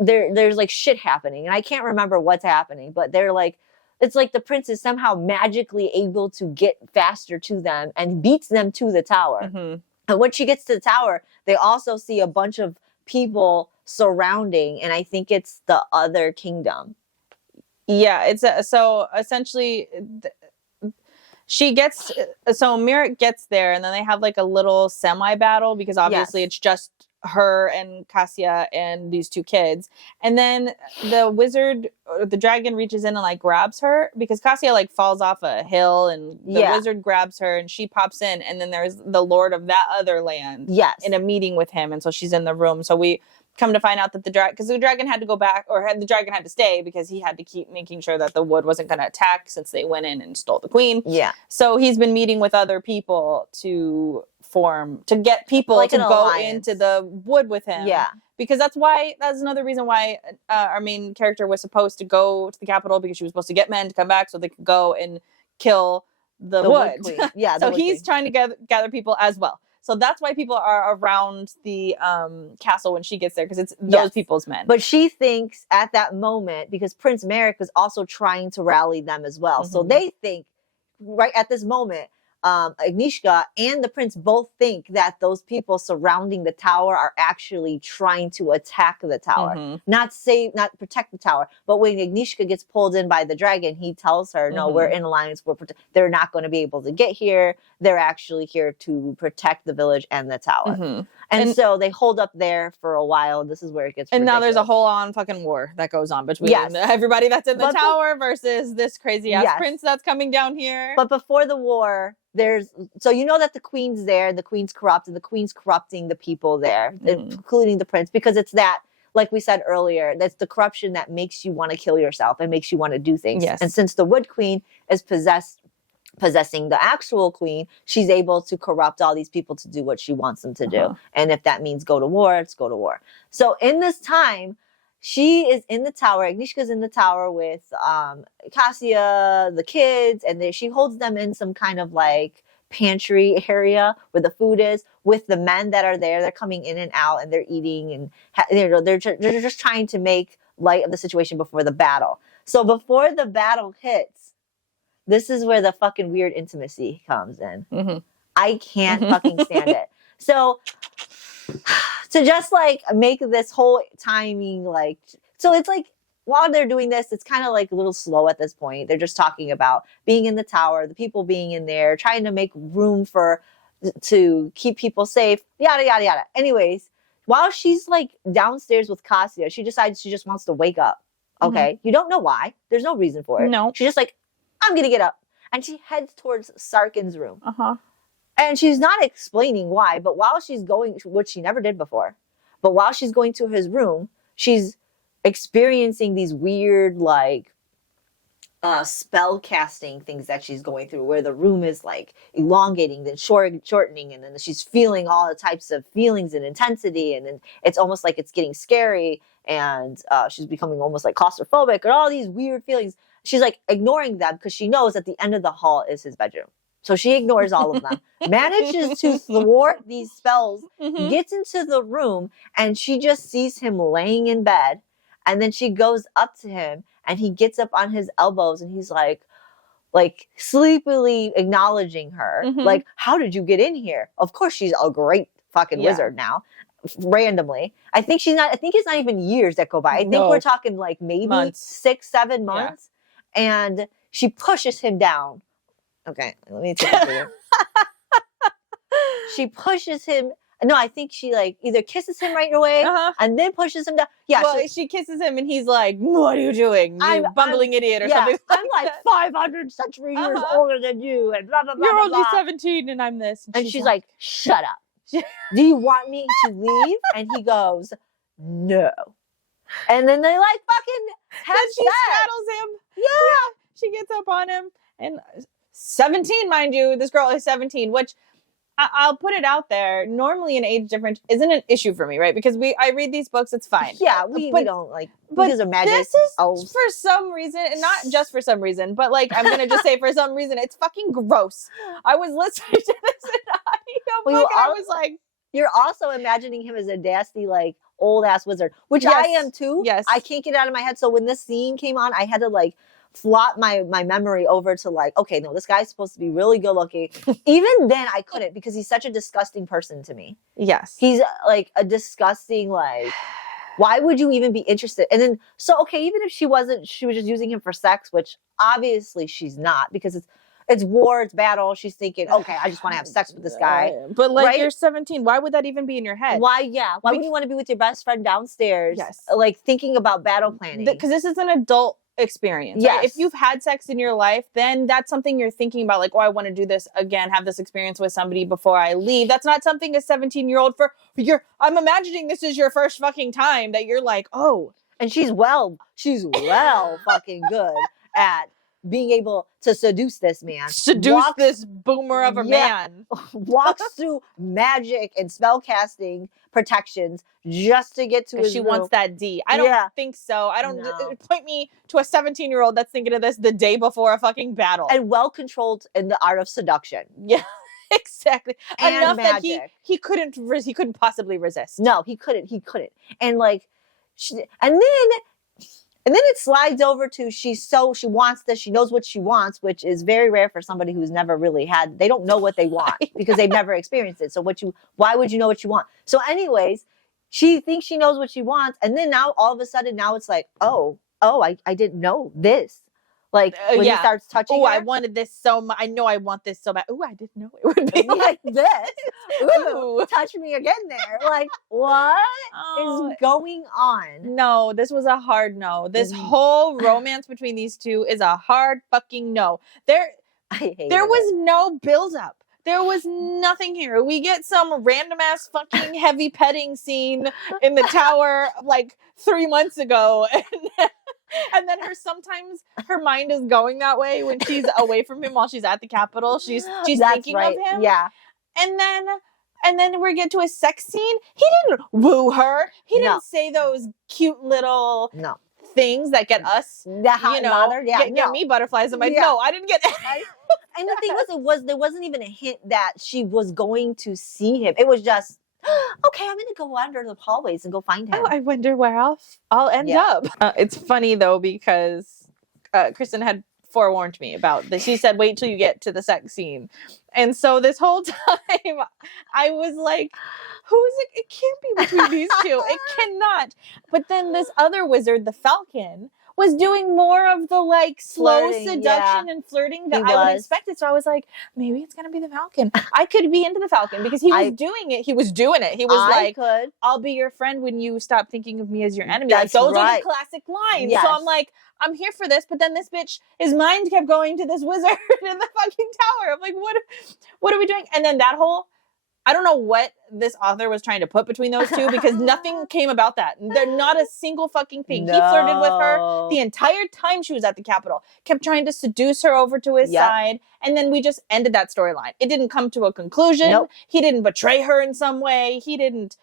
there's shit happening, and I can't remember what's happening, but they're it's the prince is somehow magically able to get faster to them and beats them to the tower. Mm-hmm. And when she gets to the tower, they also see a bunch of people surrounding, and I think it's the other kingdom. Yeah, it's so essentially Merrick gets there, and then they have a little semi battle, because obviously it's just her and Cassia and these two kids. And then the wizard the dragon reaches in and like grabs her because Cassia like falls off a hill and the wizard grabs her and she pops in, and then there's the lord of that other land in a meeting with him, and so she's in the room. So we come to find out that the dragon had to go back, or the dragon had to stay because he had to keep making sure that the wood wasn't going to attack since they went in and stole the queen. Yeah. So he's been meeting with other people to get people like to go into the wood with him. Yeah. Because that's another reason why our main character was supposed to go to the capital, because she was supposed to get men to come back so they could go and kill the wood queen. Yeah. So he's trying to gather people as well. So that's why people are around the castle when she gets there, because it's those people's men. But she thinks at that moment, because Prince Merrick was also trying to rally them as well. So they think right at this moment, Agnieszka and the prince both think that those people surrounding the tower are actually trying to attack the tower, not protect the tower. But when Agnieszka gets pulled in by the dragon, he tells her, no, we're in alliance. They're not going to be able to get here. They're actually here to protect the village and the tower. And so they hold up there for a while. This is where it gets ridiculous. Now there's a whole on fucking war that goes on between everybody that's in the tower versus this crazy ass prince that's coming down here. But before the war, so you know that the queen's there, the queen's corrupt, and the queen's corrupting the people there, including the prince, because it's that, like we said earlier, that's the corruption that makes you want to kill yourself and makes you want to do things. Yes. And since the wood queen is possessing the actual queen, she's able to corrupt all these people to do what she wants them to do. And if that means go to war, let's go to war. So in this time, she is in the tower. Agnieszka's in the tower with Cassia, the kids, and she holds them in some kind of like pantry area where the food is with the men that are there. They're coming in and out and they're eating, and they're just trying to make light of the situation before the battle. So before the battle hits, this is where the fucking weird intimacy comes in. I can't fucking stand it. So to just like make this whole timing like, so it's like while they're doing this, it's kind of like a little slow at this point. They're just talking about being in the tower, the people being in there, trying to make room to keep people safe, yada, yada, yada. Anyways, while she's like downstairs with Cassia, she decides she just wants to wake up. Okay. You don't know why. There's no reason for it. No. She's just like, I'm going to get up. And she heads towards Sarkin's room. And she's not explaining why, but while she's going, which she never did before, but while she's going to his room, she's experiencing these weird, like, spell casting things that she's going through, where the room is like elongating, then shortening, and then she's feeling all the types of feelings and intensity, and then it's almost like it's getting scary, and she's becoming almost like claustrophobic, and all these weird feelings. She's like ignoring them because she knows at the end of the hall is his bedroom. So she ignores all of them, manages to thwart these spells, gets into the room, and she just sees him laying in bed. And then she goes up to him and he gets up on his elbows and he's like sleepily acknowledging her. Like, how did you get in here? Of course, she's a great fucking wizard now. Randomly. I think it's not even years that go by. I think we're talking like maybe months. 6-7 months. And she pushes him down. Okay, let me take it for you. She pushes him. No, I think she like either kisses him right away and then pushes him down. Yeah, well, she kisses him and he's like, "What are you doing, you bumbling idiot?" Or something. I'm like 500 century years older than you, and blah blah blah. You're blah, only blah. 17, and I'm this. And she's like, "Shut up. Do you want me to leave?" And he goes, "No." And then they like fucking have sex. She straddles him. Yeah, she gets up on him, and 17, mind you, this girl is 17, which I'll put it out there. Normally, an age difference isn't an issue for me, right? Because I read these books, it's fine. Yeah, we don't like. Because of magic. This is for some reason, and not just for some reason, but like I'm gonna just say for some reason, it's fucking gross. I was listening to this in audiobook, and I was like, you're also imagining him as a nasty, like old ass wizard, which I am too. Yes, I can't get it out of my head. So when this scene came on, I had to like flop my memory over to like, okay, no, this guy's supposed to be really good looking. Even then I couldn't, because he's such a disgusting person to me. Yes. He's like a disgusting, like, why would you even be interested? And then, so, okay, even if she was just using him for sex, which obviously she's not, because it's war, it's battle. She's thinking, okay, I just want to have sex with this guy. But like, right? You're 17. Why would that even be in your head? Why would you want to be with your best friend downstairs? Yes. Like thinking about battle planning? Because this is an adult experience. Yes. Right? If you've had sex in your life, then that's something you're thinking about, like, oh, I want to do this again, have this experience with somebody before I leave. That's not something a 17-year-old I'm imagining this is your first fucking time that you're like, oh. And she's well fucking good at being able to seduce this man. This boomer of a man. Walks through magic and spell casting protections just to get to his she room. wants that D. I don't think so. I don't point me to a 17-year-old that's thinking of this the day before a fucking battle. And well controlled in the art of seduction. Yeah. Exactly. And enough magic. that he couldn't possibly resist. No, he couldn't. And like and then it slides over to she wants this, she knows what she wants, which is very rare for somebody who's never really had, they don't know what they want because they've never experienced it. So why would you know what you want? So anyways, she thinks she knows what she wants, and then now all of a sudden now it's like, I didn't know this. Like when he starts touching her. I wanted this so much. I know I want this so bad. Oh, I didn't know it would be like this. Ooh, touch me again there. Like, what is going on? No, this was a hard no. This whole romance between these two is a hard fucking no. There was no build-up. There was nothing here. We get some random ass fucking heavy petting scene in the tower like 3 months ago. And then sometimes her mind is going that way when she's away from him while she's at the Capitol. She's thinking of him. Yeah. And then we get to a sex scene. He didn't woo her. He didn't say those cute little things that get us, get me butterflies in my. No, I didn't get. And the thing was there wasn't even a hint that she was going to see him. It was just, okay, I'm going to go wander the hallways and go find him. Oh, I wonder where I'll end up. It's funny though because Kristen had forewarned me about this. She said, "Wait till you get to the sex scene," and so this whole time I was like, "Who's it? It can't be between these two. It cannot." But then this other wizard, the Falcon, was doing more of the like slow seduction and flirting that I would expect it. So I was like, maybe it's gonna be the Falcon. I could be into the Falcon because he was doing it. He was doing it. He was I'll be your friend when you stop thinking of me as your enemy. Like, those are the classic lines. Yes. So I'm like, I'm here for this. But then this bitch, his mind kept going to this wizard in the fucking tower. I'm like, what are we doing? And then that whole, I don't know what this author was trying to put between those two because nothing came about that. They're not a single fucking thing. No. He flirted with her the entire time she was at the Capitol, kept trying to seduce her over to his side. And then we just ended that storyline. It didn't come to a conclusion. Nope. He didn't betray her in some way. He didn't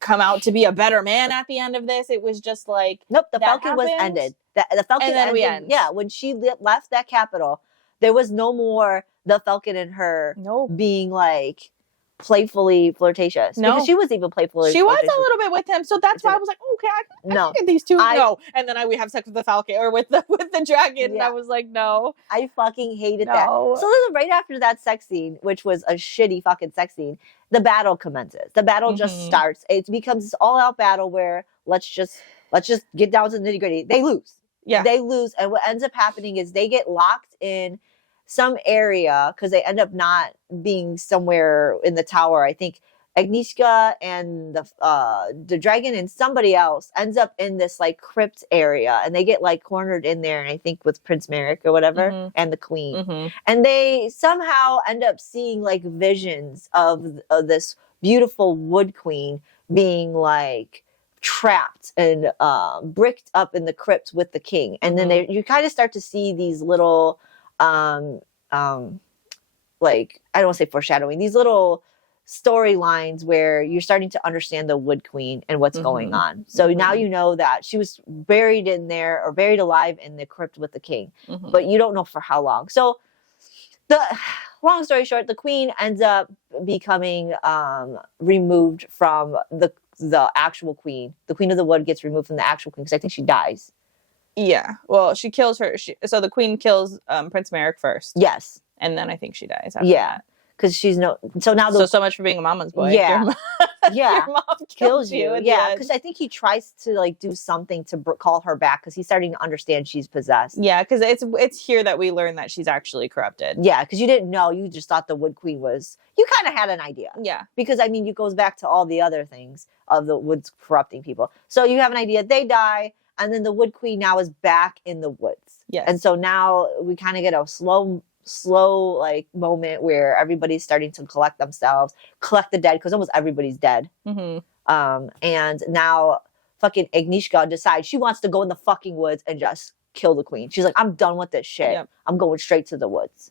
come out to be a better man at the end of this. It was just like, nope, the Falcon was ended. The Falcon ended. We end. Yeah, when she left that Capitol, there was no more the Falcon and her being like playfully flirtatious. No, because she was even playfully. She was a little bit with him, so that's why I was like, okay, I can get these two. No, and then we have sex with the Falcon or with the dragon, and I was like, no, I fucking hated that. So then, right after that sex scene, which was a shitty fucking sex scene, the battle commences. The battle just starts. It becomes this all-out battle where let's just get down to the nitty-gritty. They lose. Yeah, they lose, and what ends up happening is they get locked in some area because they end up not being somewhere in the tower. I think Agnieszka and the dragon and somebody else ends up in this like crypt area, and they get like cornered in there. And I think with Prince Merrick or whatever and the Queen, and they somehow end up seeing like visions of this beautiful wood queen being like trapped and bricked up in the crypt with the king. And then you kind of start to see these little like, I don't want to say foreshadowing, these little storylines where you're starting to understand the Wood Queen and what's going on. So now you know that she was buried in there or buried alive in the crypt with the king, but you don't know for how long. So the long story short, the queen ends up becoming removed from the actual queen. The Queen of the Wood gets removed from the actual queen because I think she dies. Yeah. Well, she kills her. So the queen kills Prince Merrick first. Yes. And then I think she dies after that. Because she's so now so much for being a mama's boy. Yeah. Your mom kills you. Yeah. Because I think he tries to like do something to call her back because he's starting to understand she's possessed. Yeah. Because it's here that we learn that she's actually corrupted. Yeah. Because you didn't know. You just thought the Wood Queen was. You kind of had an idea. Yeah. Because I mean, it goes back to all the other things of the Woods corrupting people. So you have an idea. They die. and then the Wood Queen now is back in the woods. Yes. And so now we kind of get a slow like moment where everybody's starting to collect themselves, collect the dead, because almost everybody's dead. And now fucking Agnieszka decides she wants to go in the fucking woods and just kill the queen. She's like, I'm done with this shit. Yep. I'm going straight to the woods.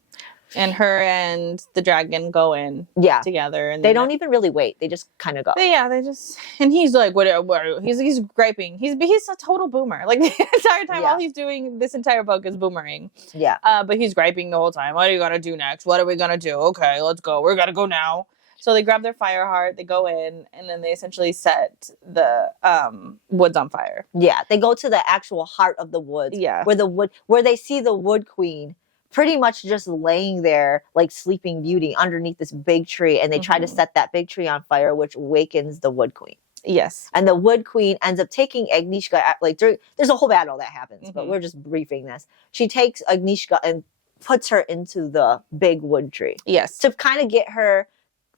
And her and the dragon go in together, and they don't even really wait. They just kind of go. They just, and he's like, what he's griping. He's a total boomer. Like the entire time, all he's doing this entire book is boomering. Yeah. But he's griping the whole time. What are you gonna do next? What are we gonna do? Okay, let's go. We're gonna go now. So they grab their fire heart, they go in, and then they essentially set the woods on fire. Yeah, they go to the actual heart of the woods. Yeah. Where they see the Wood Queen pretty much just laying there like Sleeping Beauty underneath this big tree, and they try to set that big tree on fire, which awakens the Wood Queen. Yes. And the Wood Queen ends up taking Agnieszka, there's a whole battle that happens, but we're just briefing this. She takes Agnieszka and puts her into the big wood tree. Yes. To kind of get her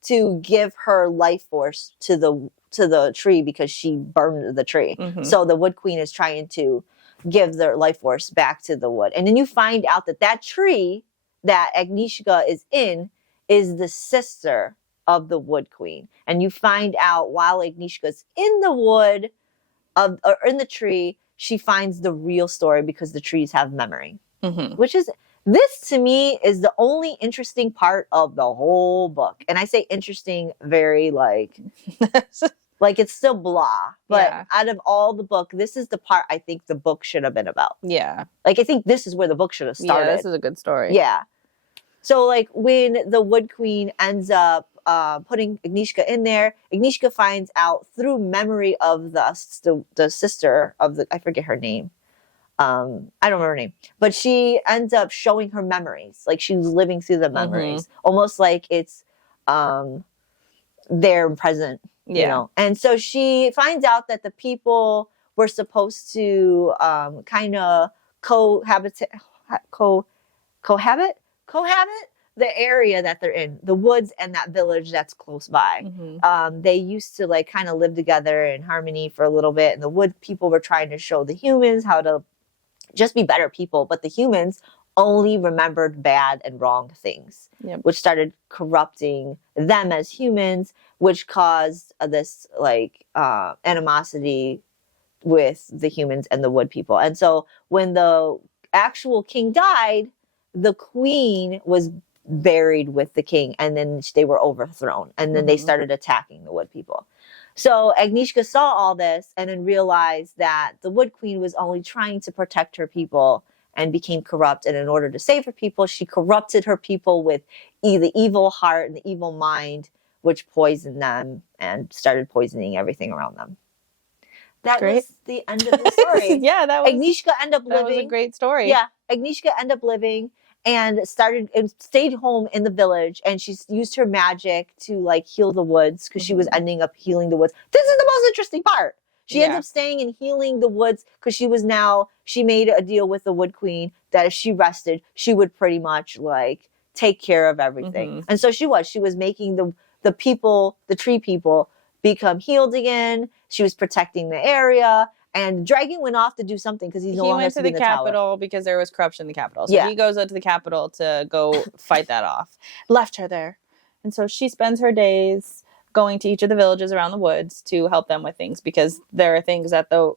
to give her life force to the tree, because she burned the tree. So the Wood Queen is trying to give their life force back to the wood. And then you find out that tree that Agnieszka is in is the sister of the Wood Queen. And you find out while Agnieszka's in the wood or in the tree, she finds the real story, because the trees have memory. Which is, this to me is the only interesting part of the whole book. And I say interesting very like it's still blah. But out of all the book, this is the part I think the book should have been about. Yeah. Like, I think this is where the book should have started. Yeah, this is a good story. Yeah. So, like, when the Wood Queen ends up putting Agnieszka in there, Agnieszka finds out through memory of the sister of the, I forget her name. I don't remember her name. But she ends up showing her memories. Like, she's living through the memories. Almost like it's their present. You know, and so she finds out that the people were supposed to kind of cohabit the area that they're in, the woods and that village that's close by. They used to like kind of live together in harmony for a little bit, and the wood people were trying to show the humans how to just be better people, but the humans only remembered bad and wrong things, which started corrupting them as humans, which caused this like animosity with the humans and the wood people. And so when the actual king died, the queen was buried with the king, and then they were overthrown, and then they started attacking the wood people. So Agnieszka saw all this and then realized that the Wood Queen was only trying to protect her people, and became corrupt. And in order to save her people, she corrupted her people with the evil heart and the evil mind, which poisoned them and started poisoning everything around them. That was the end of the story. Agnieszka ended up living. That was a great story. Yeah, Agnieszka ended up living and stayed home in the village, and she used her magic to like heal the woods, because she was ending up healing the woods. This is the most interesting part. She ends up staying and healing the woods, because she made a deal with the Wood Queen that if she rested, she would pretty much like take care of everything. And so she was making the people, the tree people, become healed again. She was protecting the area, and Dragon went off to do something, because he went to the capital because there was corruption in the capital. So he goes out to the capital to go fight that off. Left her there. And so she spends her days going to each of the villages around the woods to help them with things, because there are things that the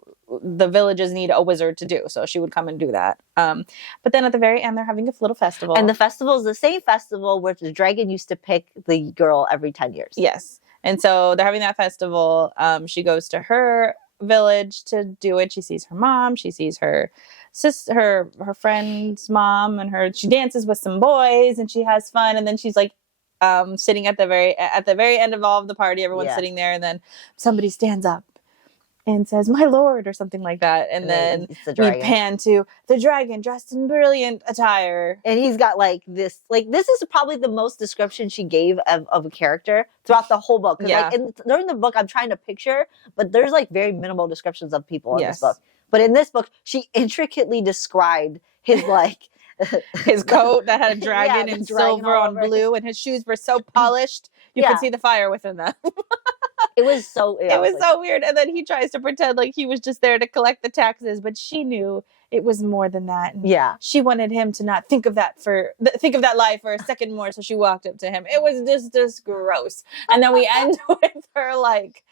villages need a wizard to do. So she would come and do that. But then at the very end, they're having a little festival. And the festival is the same festival where the dragon used to pick the girl every 10 years. Yes. And so they're having that festival. She goes to her village to do it. She sees her mom. She sees her sister, her friend's mom, and she dances with some boys, and she has fun. And then she's like, sitting at the very end of all of the party, everyone's sitting there, and then somebody stands up and says, "My lord," or something like that, and then we pan to the dragon dressed in brilliant attire, and he's got like this is probably the most description she gave of a character throughout the whole book. Like during the book, I'm trying to picture, but there's like very minimal descriptions of people in this book. But in this book, she intricately described his his coat that had a dragon in silver on blue, and his shoes were so polished You could see the fire within them. It was so. It was so weird. And then he tries to pretend like he was just there to collect the taxes, but she knew it was more than that. And she wanted him to not think of that life for a second more. So she walked up to him. It was just gross. And then we end with her like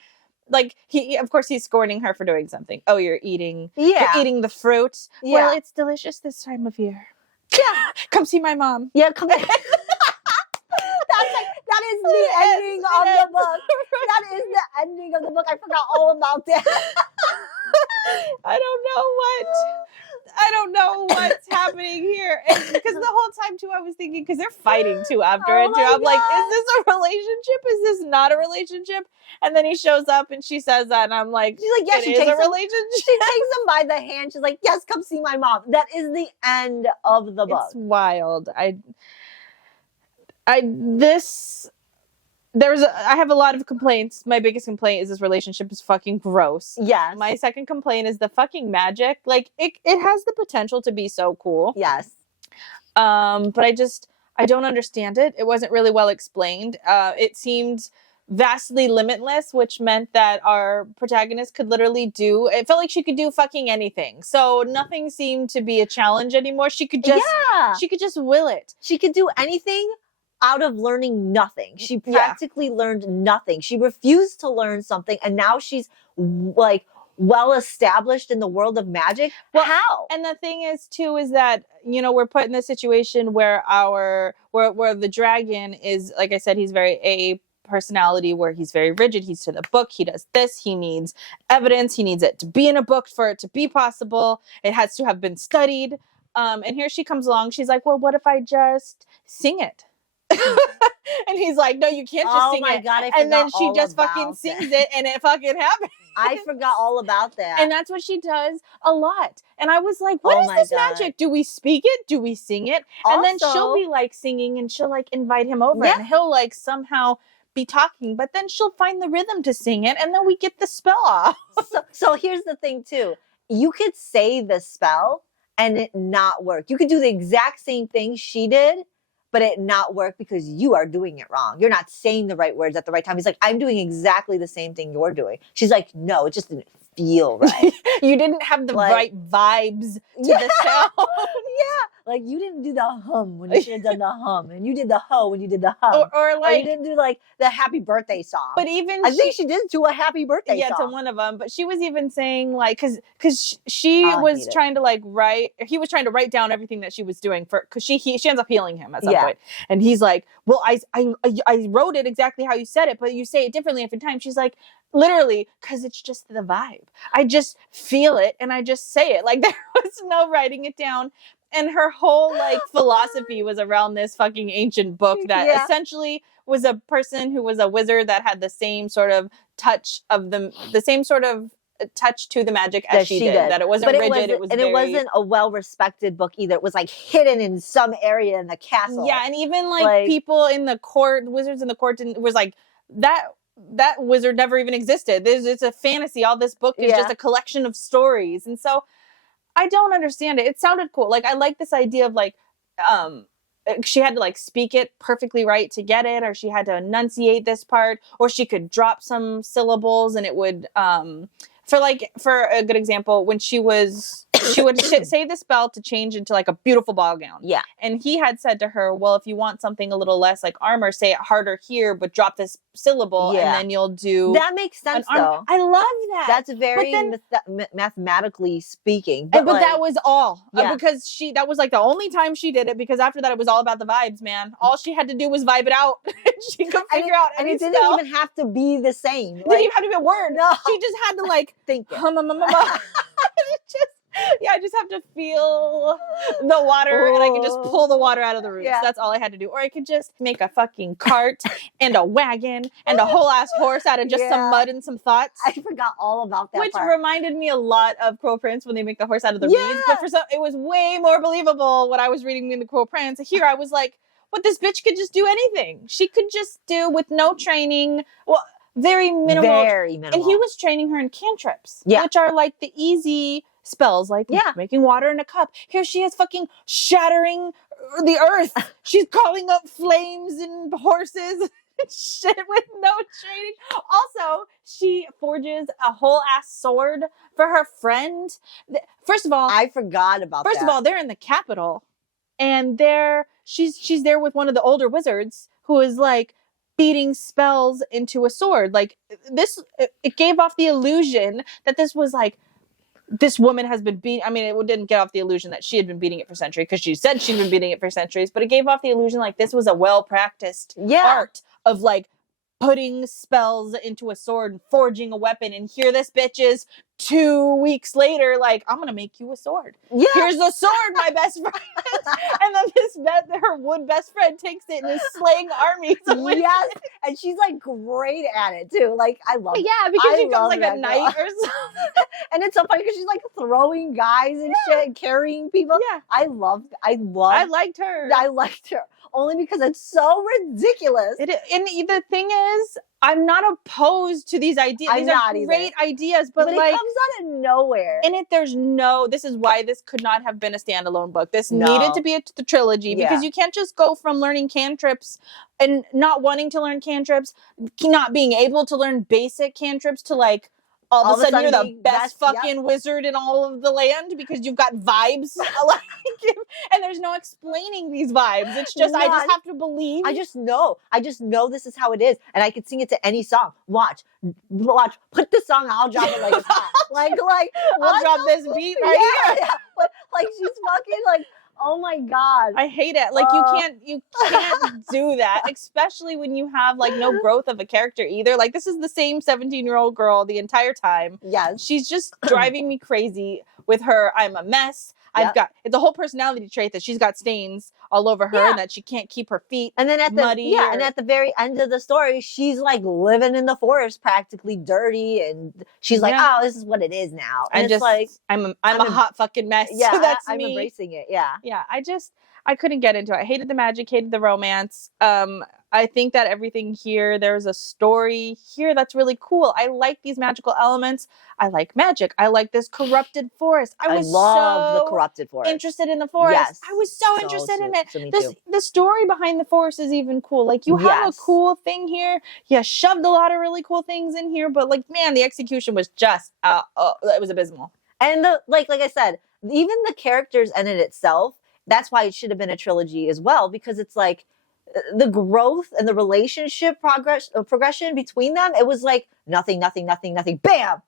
he, of course, he's scorning her for doing something. Oh, you're eating the fruit. Yeah. Well, it's delicious this time of year. Yeah. Come see my mom. Yeah, come here. That is the ending of the book. That is the ending of the book. I forgot all about that. I don't know what's happening here. And because the whole time too, I was thinking, because they're fighting too after it too. I'm like, is this a relationship? Is this not a relationship? And then he shows up and she says that, and I'm like, she's like, yeah, she takes a relationship. She takes him by the hand. She's like, yes, come see my mom. That is the end of the book. It's wild. I have a lot of complaints. My biggest complaint is this relationship is fucking gross. Yes. My second complaint is the fucking magic. Like it has the potential to be so cool. Yes. But I don't understand it. It wasn't really well explained. It seemed vastly limitless, which meant that our protagonist could literally it felt like she could do fucking anything. So nothing seemed to be a challenge anymore. She could just will it. She could do anything out of learning nothing. She practically learned nothing. She refused to learn something, and now she's like well established in the world of magic. Well, how? And the thing is too is that, you know, we're put in this situation where where the dragon is, like I said, he's very a personality where he's very rigid. He's to the book. He does this. He needs evidence. He needs it to be in a book for it to be possible. It has to have been studied. And here she comes along. She's like, well, what if I just sing it? And he's like, no, you can't just sing it. God, and then she just fucking sings it, and it fucking happens. I forgot all about that. And that's what she does a lot. And I was like, what is this magic? Do we speak it? Do we sing it? And then she'll be like singing, and she'll like invite him over, and he'll like somehow be talking, but then she'll find the rhythm to sing it, and then we get the spell off. So here's the thing too. You could say the spell and it not work. You could do the exact same thing she did, but it not work because you are doing it wrong. You're not saying the right words at the right time. He's like, I'm doing exactly the same thing you're doing. She's like, no, it just didn't feel right. You didn't have the right vibes to the sound. Like you didn't do the hum when you should have done the hum, and you did the ho when you did the hum. Or you didn't do like the happy birthday song. But even I think she did do a happy birthday song. Yeah, to one of them. But she was even saying like, because she was trying to like he was trying to write down everything that she was doing because she ends up healing him at some point. And he's like, well, I wrote it exactly how you said it, but you say it differently every time. She's like, literally, because it's just the vibe. I just feel it and I just say it. Like there was no writing it down. And her whole like philosophy was around this fucking ancient book that essentially was a person who was a wizard that had the same sort of touch of the same sort of touch to the magic as she did. That it wasn't rigid. It wasn't a well-respected book either. It was like hidden in some area in the castle. Yeah, and even like people in the court, wizards in the court, was like that wizard never even existed. It's a fantasy. All this book is just a collection of stories, and so. I don't understand it. It sounded cool. Like I like this idea of like she had to like speak it perfectly right to get it, or she had to enunciate this part, or she could drop some syllables and it would for a good example, when she would say the spell to change into like a beautiful ball gown. Yeah. And he had said to her, well, if you want something a little less like armor, say it harder here, but drop this syllable and then you'll do. That makes sense though. I love that. That's very mathematically speaking. But that was all. Because that was like the only time she did it, because after that it was all about the vibes, man. All she had to do was vibe it out. She could figure out any spell. And it didn't even have to be the same. It didn't even have to be a word. No. She just had to like think it. I just have to feel the water and I can just pull the water out of the roots. Yeah. That's all I had to do. Or I could just make a fucking cart and a wagon and a whole ass horse out of just some mud and some thoughts. I forgot all about that Which reminded me a lot of Cruel Prince when they make the horse out of the reeds. But it was way more believable when I was reading in the Cruel Prince. Here I was like, what, this bitch could just do anything. She could just do with no training. Well, very minimal. Very minimal. And he was training her in cantrips, which are like the easy spells, like making water in a cup. Here she is fucking shattering the earth. She's calling up flames and horses. shit with no training. Also, she forges a whole ass sword for her friend. First of all, I forgot about that. First of all, they're in the capital, and she's there with one of the older wizards who is like beating spells into a sword. Like this, it gave off the illusion that this was like this woman has been beating. I mean, it didn't get off the illusion that she had been beating it for centuries because she said she'd been beating it for centuries. But it gave off the illusion like this was a well practiced art of like putting spells into a sword and forging a weapon. And here this bitch is 2 weeks later, like, I'm gonna make you a sword. Yeah. Here's the sword, my best friend. And then her wood best friend takes it and is slaying armies. Yes, and she's like great at it too. Like I love it. Yeah, because she becomes like a knight or something. And it's so funny because she's like throwing guys and shit and carrying people. Yeah. I liked her. I liked her. Only because it's so ridiculous. And the thing is, I'm not opposed to these ideas. These are great ideas, but like, it comes out of nowhere. In it, this is why this could not have been a standalone book. This needed to be the trilogy because you can't just go from learning cantrips and not wanting to learn cantrips, not being able to learn basic cantrips to like, all of a sudden you're the best fucking wizard in all of the land because you've got vibes. And there's no explaining these vibes. It's just, I just have to believe. I just know this is how it is. And I could sing it to any song. Watch, put the song, I'll drop it like it's hot. like, I'll drop this beat right here. Yeah. But like, she's fucking like, oh my God. I hate it. Like you can't do that, especially when you have like no growth of a character either. Like this is the same 17-year-old girl the entire time. Yes. She's just driving me crazy with her I'm a mess. It's a whole personality trait that she's got stains all over her and that she can't keep her feet and then muddy. And at the very end of the story, she's like living in the forest, practically dirty, and she's like, "Oh, this is what it is now." And it's like, I'm a hot fucking mess. Yeah, so that's I'm me. Embracing it. Yeah, yeah. I couldn't get into it. I hated the magic, hated the romance. I think that everything here, there's a story here that's really cool. I like these magical elements. I like magic. I like this corrupted forest. I love the corrupted forest. Interested in the forest. Yes, I was so interested in it. The story behind the forest is even cool. Like you have a cool thing here. You shoved a lot of really cool things in here, but like, man, the execution was just, it was abysmal. And like I said, even the characters in it itself, that's why it should have been a trilogy as well, because it's like, the growth and the relationship progression between them, it was like nothing, bam,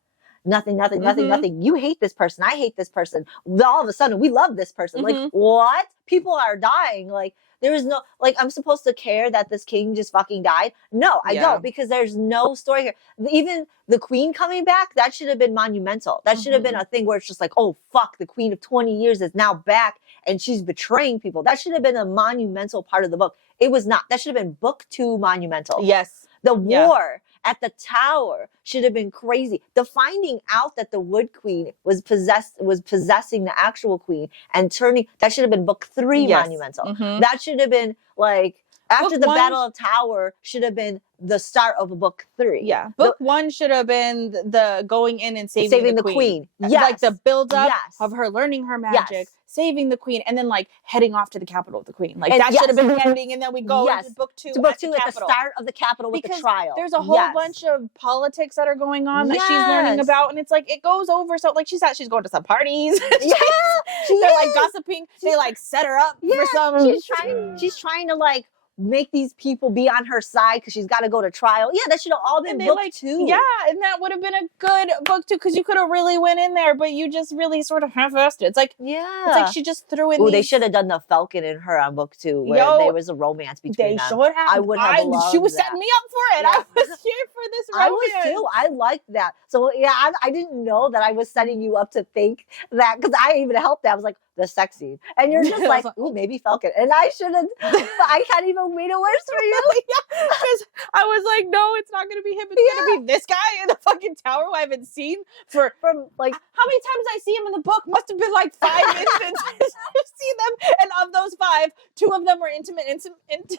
nothing. You hate this person, I hate this person. All of a sudden, we love this person. Like what? People are dying. Like there is no, like I'm supposed to care that this king just fucking died? No, I don't, because there's no story here. Even the queen coming back, that should have been monumental. That should have been a thing where it's just like, oh fuck, the queen of 20 years is now back and she's betraying people. That should have been a monumental part of the book. It was not. That should have been book 2 monumental. Yes. The war at the tower should have been crazy. The finding out that the Wood Queen was possessing the actual queen and turning, that should have been book 3 monumental. That should have been like, after the Battle of Tower should have been the start of a book 3. Yeah. Book 1 should have been the going in and saving the queen. Yes. Like the build up of her learning her magic, saving the queen, and then like heading off to the capital of the queen. Like that should have been the ending, and then we go into book 2. To book 2 at the start of the capital with the trial. There's a whole bunch of politics that are going on that she's learning about, and it's like it goes over. So like she's going to some parties. They're like gossiping. They like set her up for some. She's trying to like make these people be on her side because she's got to go to trial. Yeah, that should have all been book 2. Yeah, and that would have been a good book 2 because you could have really went in there, but you just really sort of half-assed it. It's like, it's like she just threw in. They should have done the Falcon and her on book 2, where there was a romance between them. Should have. I would have loved She was setting me up for it. Yeah. I was here for this romance. I was too. I liked that. So yeah, I didn't know that I was setting you up to think that, because I even helped that. I was like, the sex scene, and you're just like, ooh, maybe Falcon, and I shouldn't. I can't even made it worse for you. Because I was like, no, it's not gonna be him. It's gonna be this guy in the fucking tower who I haven't seen from like, how many times I see him in the book? Must have been like 5 instances I've seen them, and of those 5, 2 of them were intimate moments.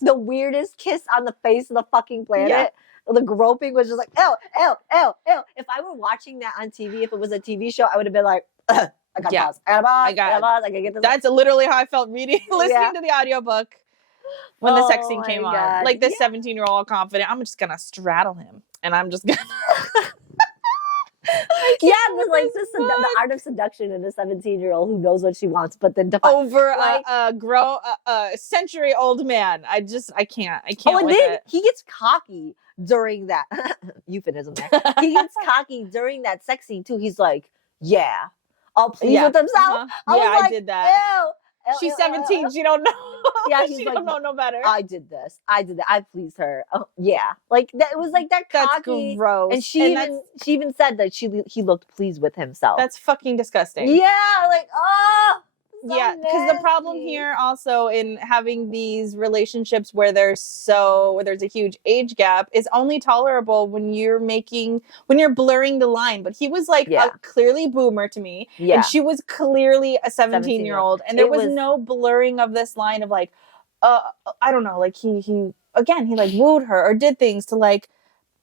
The weirdest kiss on the face of the fucking planet. Yeah. The groping was just like, ew. If I were watching that on TV, if it was a TV show, I would have been like, I got pause. I got to get this. That's literally how I felt listening to the audiobook. when the sex Oh scene came my on. God. Like this Yeah. 17-year-old all confident, I'm just gonna straddle him, and I'm just gonna. Yeah, but like the art of seduction in a 17-year-old who knows what she wants, but then over like, a century-old man. I can't oh, and with then it. he gets cocky during that euphemism there. He gets cocky during that sex scene too. He's like, yeah, all pleased with himself. Uh-huh. I was like, did that. Ew. She's 17. She don't know. Yeah, he's she like, don't know no better. I did this. I did that. I pleased her. Oh, yeah, like that. It was like that cocky. That's gross. And she even said that he looked pleased with himself. That's fucking disgusting. Yeah, like oh. So yeah, because the problem here also in having these relationships where there's a huge age gap is only tolerable when you're blurring the line. But he was like a clearly boomer to me, and she was clearly a 17-year-old, and there was no blurring of this line of like, I don't know, like he like wooed her or did things to like,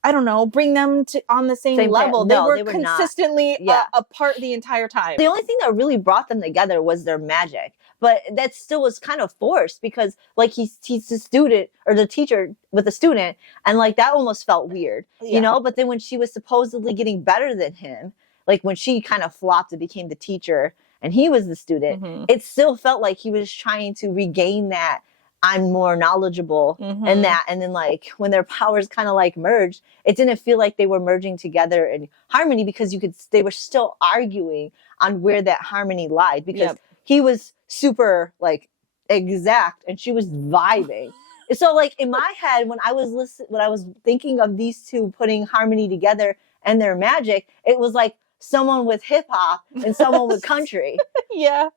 I don't know, bring them to on the same level. No, they were consistently apart the entire time. The only thing that really brought them together was their magic. But that still was kind of forced because like he's the student or the teacher with the student, and like that almost felt weird, you know? But then when she was supposedly getting better than him, like when she kind of flopped and became the teacher and he was the student, it still felt like he was trying to regain that I'm more knowledgeable and that. And then like when their powers kind of like merged, it didn't feel like they were merging together in harmony because they were still arguing on where that harmony lied because he was super like exact and she was vibing. So like in my head, when I was thinking of these two putting harmony together and their magic, it was like someone with hip hop and someone with country. Yeah.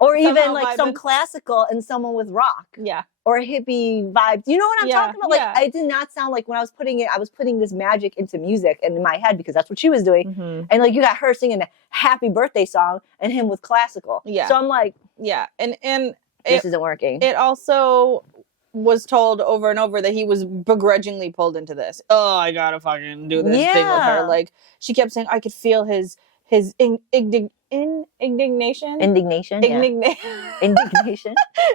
Or even like some classical and someone with rock. Yeah. Or hippie vibes. You know what I'm talking about? Like it did not sound like when I was putting this magic into music and in my head because that's what she was doing. And like you got her singing a happy birthday song and him with classical. Yeah. So I'm like, and this isn't working. It also was told over and over that he was begrudgingly pulled into this. Oh, I gotta fucking do this thing with her. Like she kept saying, I could feel his indignation. Indignation. Indignation.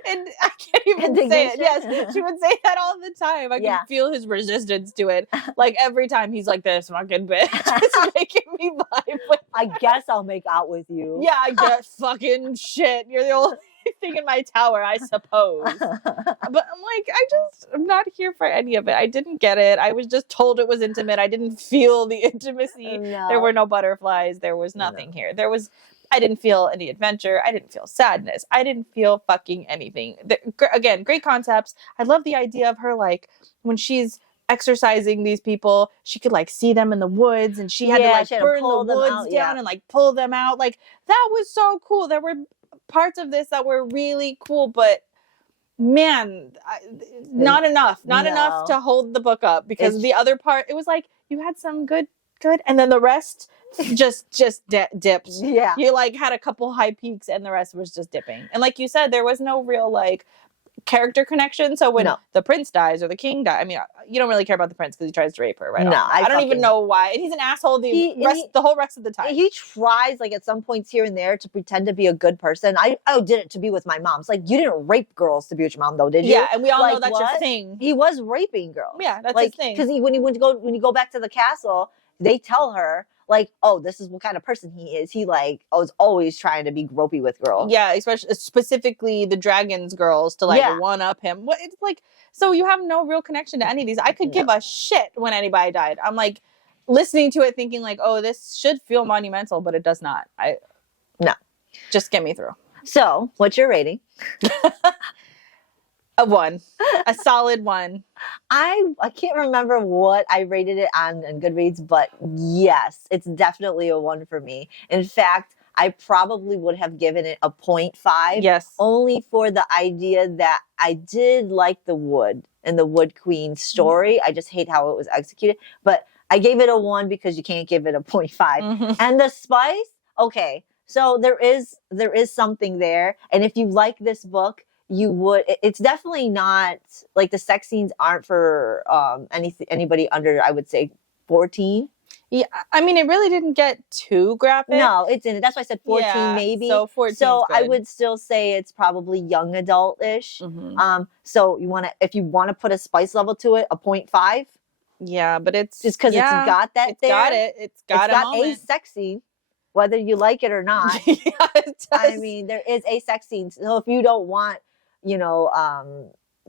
And I can't even say it. Yes, she would say that all the time. I can feel his resistance to it. Like every time he's like, this fucking bitch. It's making me vibe with her. I guess I'll make out with you. Yeah, I guess fucking shit. You're the only thing in my tower, I suppose. But I'm like, I'm not here for any of it. I didn't get it. I was just told it was intimate. I didn't feel the intimacy. No. There were no butterflies. There was nothing here. I didn't feel any adventure. I didn't feel sadness. I didn't feel fucking anything. Again, great concepts. I love the idea of her, like, when she's exercising these people, she could, like, see them in the woods, and she had to, like, burn the woods down and, like, pull them out. Like, that was so cool. There were parts of this that were really cool, but man, not enough to hold the book up because the other part, it was like, you had some good, and then the rest just dipped. Yeah. You like had a couple high peaks and the rest was just dipping. And like you said, there was no real like character connection. So when the prince dies or the king dies, I mean, you don't really care about the prince because he tries to rape her, right? No, I don't even know why. And he's an asshole the whole rest of the time. He tries like at some points here and there to pretend to be a good person. I did it to be with my mom. It's like, you didn't rape girls to be with your mom though, did you? Yeah, and we all like, know that's your thing. He was raping girls. Yeah, that's like, his thing. Because when you go back to the castle, they tell her like, oh, this is what kind of person he is. He like is always trying to be gropey with girls. Yeah, specifically the dragons girls to like one up him. What it's like, so you have no real connection to any of these. I could give a shit when anybody died. I'm like listening to it thinking like, oh, this should feel monumental, but it does not. No. Just get me through. So, what's your rating? A 1. A solid 1. I can't remember what I rated it on Goodreads, but yes, it's definitely a 1 for me. In fact, I probably would have given it a 0.5. Yes. Only for the idea that I did like the wood and the Wood Queen story. I just hate how it was executed. But I gave it a 1 because you can't give it a 0.5. And the spice, okay. So there is something there. And if you like this book, it's definitely not like the sex scenes aren't for anybody under, I would say, 14. Yeah, I mean, it really didn't get too graphic. No, it didn't. That's why I said 14 maybe. So 14 So I good. would still say it's probably young adult-ish. Mhm. So if you want to put a spice level to it, a 0.5. Yeah, but it's just because it's got that it's there. got it. It's got a moment. a sex scene, whether you like it or not. Yeah, it does. I mean, there is a sex scene. So if you don't want, you know,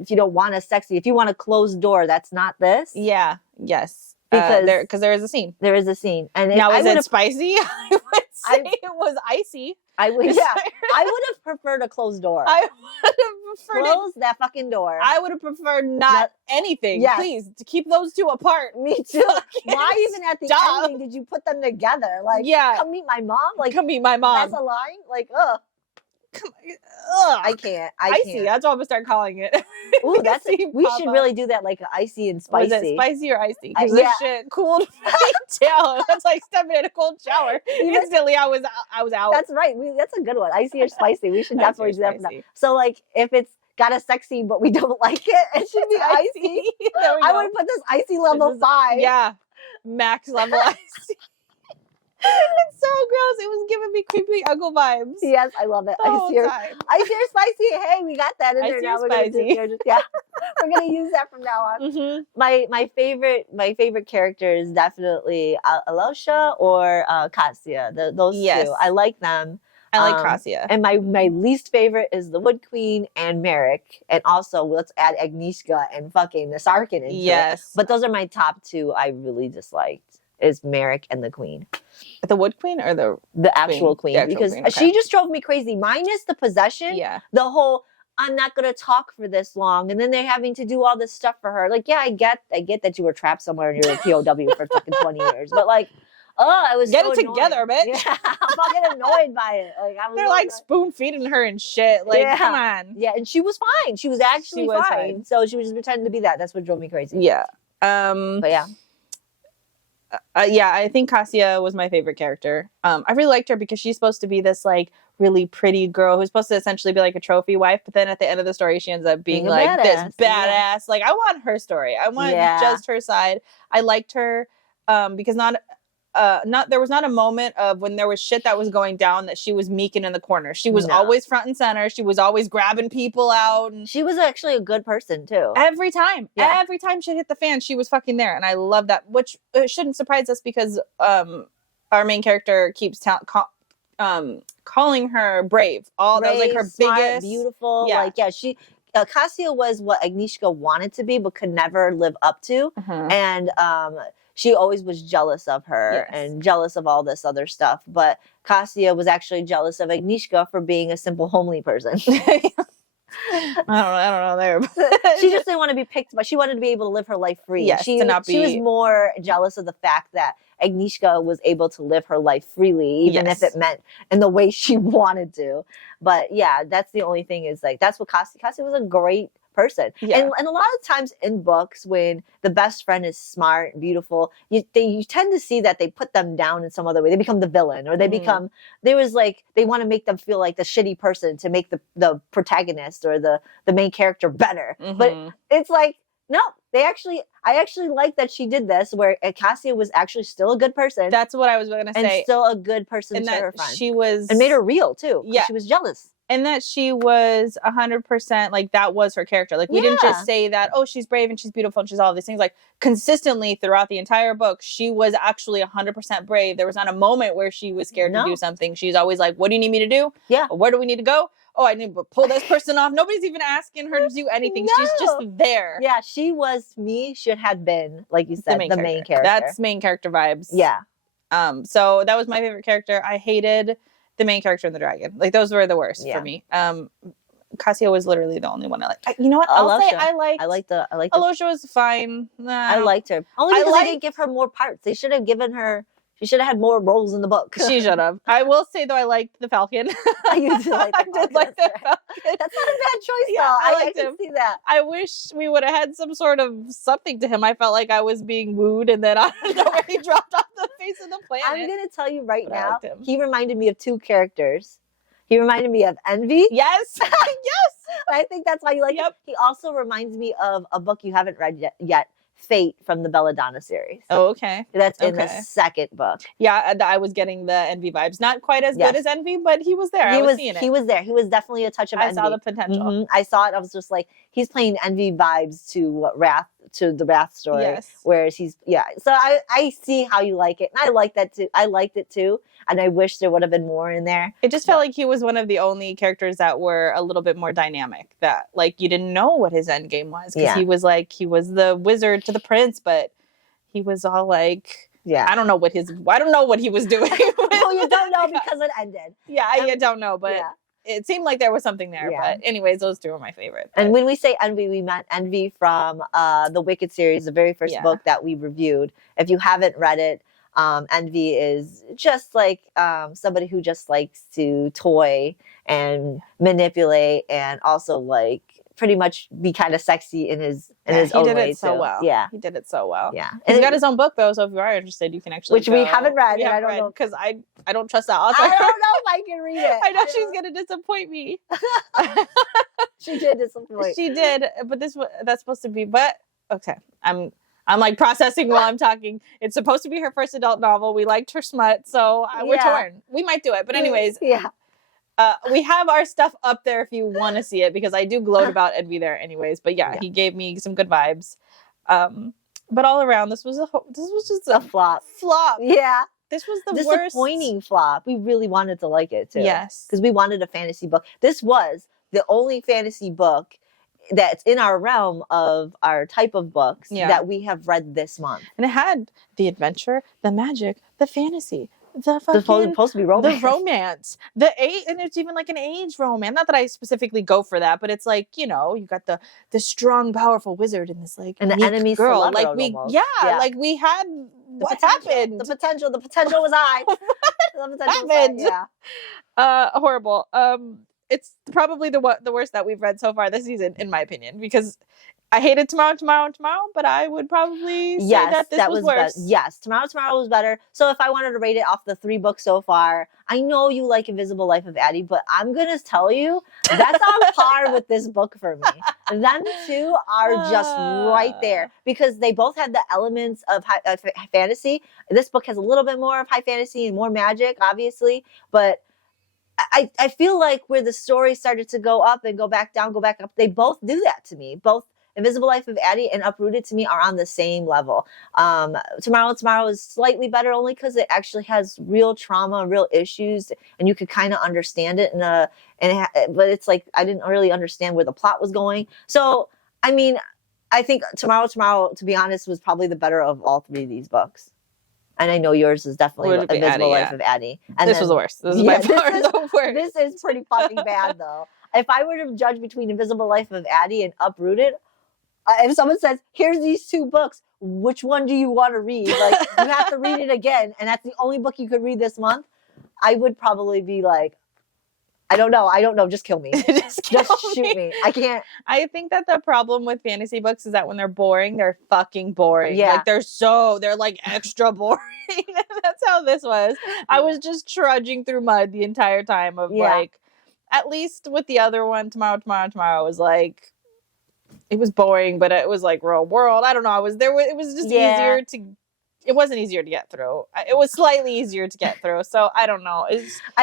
if you don't want a sexy, if you want a closed door, that's not this. Yeah. Yes. Because there is a scene. There is a scene, and now is it spicy? I would say it was icy. I would, yeah. I would have preferred a closed door. I would have preferred Close that fucking door. I would have preferred not anything. Yes. Please, to keep those two apart. Me too. Why even at the ending did you put them together? Like, come meet my mom. Like, come meet my mom. That's a line. Like, ugh. I can't. Icy. That's what I'm gonna start calling it. Ooh, we should really do that, like icy and spicy. Was it spicy or icy? Because this shit cooled me down. That's like stepping in a cold shower. Instantly, I was out. That's right. That's a good one. Icy or spicy. We should definitely do that. So, like, if it's got a sex scene but we don't like it should be icy. I would put this icy level 5. Yeah, max level icy. It's so gross. It was giving me creepy uncle vibes. Yes, I love it. Icy or spicy. Hey, we got that in there now. We're gonna we're gonna use that from now on. Mm-hmm. My favorite character is definitely Alosha or Cassia. Those two. I like them. I like Cassia. And my least favorite is the Wood Queen and Merrick. And also, let's add Agnieszka and fucking Nasarkin into it. But those are my top 2 I really disliked. Is Merrick and the Queen. The Wood Queen or the actual Queen? Because she just drove me crazy. Minus the possession. Yeah. The whole, I'm not going to talk for this long. And then they're having to do all this stuff for her. Like, yeah, I get that you were trapped somewhere and you're a POW for fucking 20 years. But like, I was Get it together, bitch. Yeah, I'm fucking annoyed by it. Like, they're like spoon feeding her and shit. Like, come on. Yeah, and she was fine. She was actually fine. So she was just pretending to be that. That's what drove me crazy. Yeah. But yeah. I think Cassia was my favorite character. I really liked her because she's supposed to be this like really pretty girl who's supposed to essentially be like a trophy wife, but then at the end of the story she ends up being like this badass. Yeah. Like, I want her story. I want just her side. I liked her because there was not a moment of when there was shit that was going down that she was meeking in the corner. She was always front and center. She was always grabbing people out. And she was actually a good person too. Every time shit hit the fan, she was fucking there. And I love that, which shouldn't surprise us because our main character keeps calling her brave. That was like her smart, biggest, beautiful. Yeah. Like, she Cassia was what Agnieszka wanted to be, but could never live up to. And she always was jealous of her and jealous of all this other stuff. But Cassia was actually jealous of Agnieszka for being a simple homely person. I don't know there. She just didn't want to be picked, but she wanted to be able to live her life free. Yes, she was more jealous of the fact that Agnieszka was able to live her life freely, even if it meant in the way she wanted to. But yeah, that's the only thing is like, that's what Cassia was a great person. Yeah. And a lot of times in books when the best friend is smart and beautiful, you tend to see that they put them down in some other way. They become the villain, or they become, they want to make them feel like the shitty person to make the protagonist or the main character better. But it's like, no, I actually like that she did this, where Cassia was actually still a good person. That's what I was going to say. And still a good person to her friend. She was, and made her real too. Yeah. She was jealous. And that she was 100%, like, that was her character. Like, we didn't just say that, oh, she's brave and she's beautiful and she's all these things. Like, consistently throughout the entire book, she was actually 100% brave. There was not a moment where she was scared to do something. She's always like, what do you need me to do? Yeah. Where do we need to go? Oh, I need to pull this person off. Nobody's even asking her to do anything. She's just there. Yeah, should have been, like you said, the main character. That's main character vibes. Yeah. So that was my favorite character. I hated the main character and the dragon. Like, those were the worst for me. Cassia was literally the only one I liked. You know what? I'll say I liked Alosha was fine. I liked her. Only because they didn't give her more parts. They should have given her, she should have had more roles in the book. She should have. I will say though, I liked the Falcon. I did like the Falcon. That's not a bad choice though. I can see that. I wish we would have had some sort of something to him. I felt like I was being wooed, and then I don't know where he dropped off the face of the planet. I'm gonna tell you right now, he reminded me of 2 characters. He reminded me of Envy. Yes. Yes. I think that's why you like him. He also reminds me of a book you haven't read yet, Fate from the Belladonna series. Oh, okay. That's in the second book. Yeah, I was getting the Envy vibes. Not quite as good as Envy, but he was there. I was seeing it. He was there. He was definitely a touch of Envy. I saw the potential. I saw it. I was just like, he's playing Envy vibes to the Wrath story. Yes. Whereas so I see how you like it. And I like that too. I liked it too. And I wish there would have been more in there. It just felt like he was one of the only characters that were a little bit more dynamic, that like you didn't know what his end game was. Because he was the wizard to the prince, but he was all like, I don't know what he was doing. Well, you don't know because it ended. You don't know, but it seemed like there was something there. But anyways, those two are my favorite. And when we say Envy, we meant Envy from the Wicked series, the very first book that we reviewed. If you haven't read it, Envy is just like somebody who just likes to toy and manipulate and also like pretty much be kind of sexy in his own way. He did it so well. Yeah. He did it so well. Yeah. He's got his own book though, so if you are interested, you can actually Which we haven't read. I don't know because I don't trust that author. I don't know if I can read it. I know she's gonna disappoint me. She did disappoint. She did, but that's supposed to be. But okay, I'm like processing while I'm talking. It's supposed to be her first adult novel. We liked her smut, so we're torn. We might do it, but anyways, we have our stuff up there if you want to see it because I do gloat about Envy there, anyways. But he gave me some good vibes. But all around, this was just a flop. Yeah. This was the disappointing flop. We really wanted to like it too. Yes. Because we wanted a fantasy book. This was the only fantasy book that's in our realm of our type of books that we have read this month. And it had the adventure, the magic, the fantasy, supposed to be romance. The romance. And it's even like an age romance. Not that I specifically go for that, but it's like, you got the strong, powerful wizard and this like and the enemy girl. Like like we had what happened? The potential was high. The potential happened. Was high, horrible. It's probably the worst that we've read so far this season, in my opinion, because I hated Tomorrow, but I would probably say that this was worse. Yes, Tomorrow was better. So if I wanted to rate it off the 3 books so far, I know you like Invisible Life of Addie, but I'm going to tell you, that's on par with this book for me. Them two are just right there because they both had the elements of fantasy. This book has a little bit more of high fantasy and more magic, obviously, but I feel like where the story started to go up and go back down, go back up, they both do that to me. Both Invisible Life of Addie and Uprooted to me are on the same level. Tomorrow is slightly better only because it actually has real trauma, real issues, and you could kind of understand it. But it's like I didn't really understand where the plot was going. So, I mean, I think Tomorrow, to be honest, was probably the better of all 3 of these books. And I know yours is definitely Invisible Life of Addie. And this was the worst. This is by far the worst. This is pretty fucking bad, though. If I were to judge between Invisible Life of Addie and Uprooted, if someone says, here's these 2 books, which one do you want to read? Like, you have to read it again, and that's the only book you could read this month, I would probably be like, I don't know, just kill me. Just shoot me. I can't. I think that the problem with fantasy books is that when they're boring, they're fucking boring. Yeah. Like they're like extra boring. That's how this was. I was just trudging through mud the entire time of like, at least with the other one, Tomorrow was like, it was boring, but it was like real world. I don't know. It was just easier to. It wasn't easier to get through. It was slightly easier to get through. So I don't know. I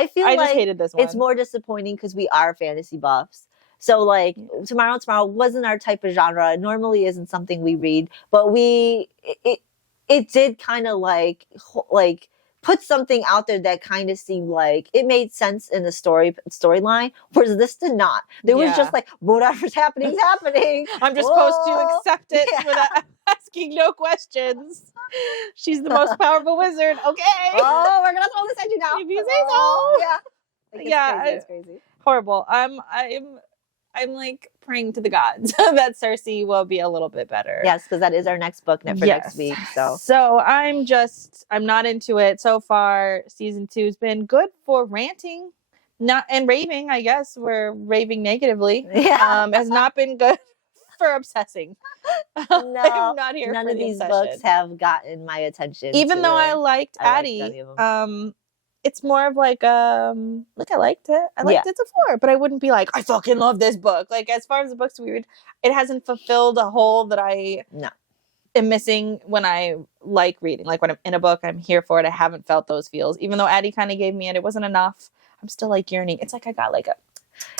just hated this one. It's more disappointing because we are fantasy buffs. So like Tomorrow wasn't our type of genre. It normally isn't something we read, but it did kind of like put something out there that kind of seemed like it made sense in the storyline, whereas this did not. There was just like, whatever's happening is happening. I'm just supposed to accept it without asking no questions. She's the most powerful wizard. Okay. Oh, we're gonna throw this at you now. If you say so. Yeah. It's crazy. Horrible. I'm like praying to the gods that Cersei will be a little bit better. Yes, because that is our next book for next week. So I'm not into it so far. Season 2 has been good for ranting, and raving. I guess we're raving negatively. Yeah, has not been good for obsessing. No, I'm not here. None for of the these obsession. books have gotten my attention. Even though I liked Addie, it's more of like I liked it. I liked it before, but I wouldn't be like, I fucking love this book. Like as far as the books we read, it hasn't fulfilled a hole that I am missing when I like reading. Like when I'm in a book, I'm here for it. I haven't felt those feels. Even though Addie kind of gave me it wasn't enough. I'm still like yearning. It's like I got like a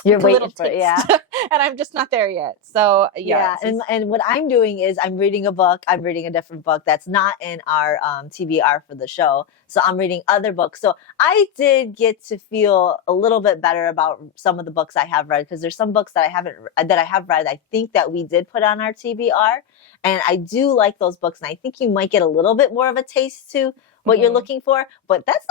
You're like a waiting little for it, taste. yeah. And I'm just not there yet. So Yeah, and what I'm doing is I'm reading a book. I'm reading a different book that's not in our TBR for the show. So I'm reading other books. So I did get to feel a little bit better about some of the books I have read, because there's some books that I have read. I think that we did put on our TBR, and I do like those books. And I think you might get a little bit more of a taste to what you're looking for, but that's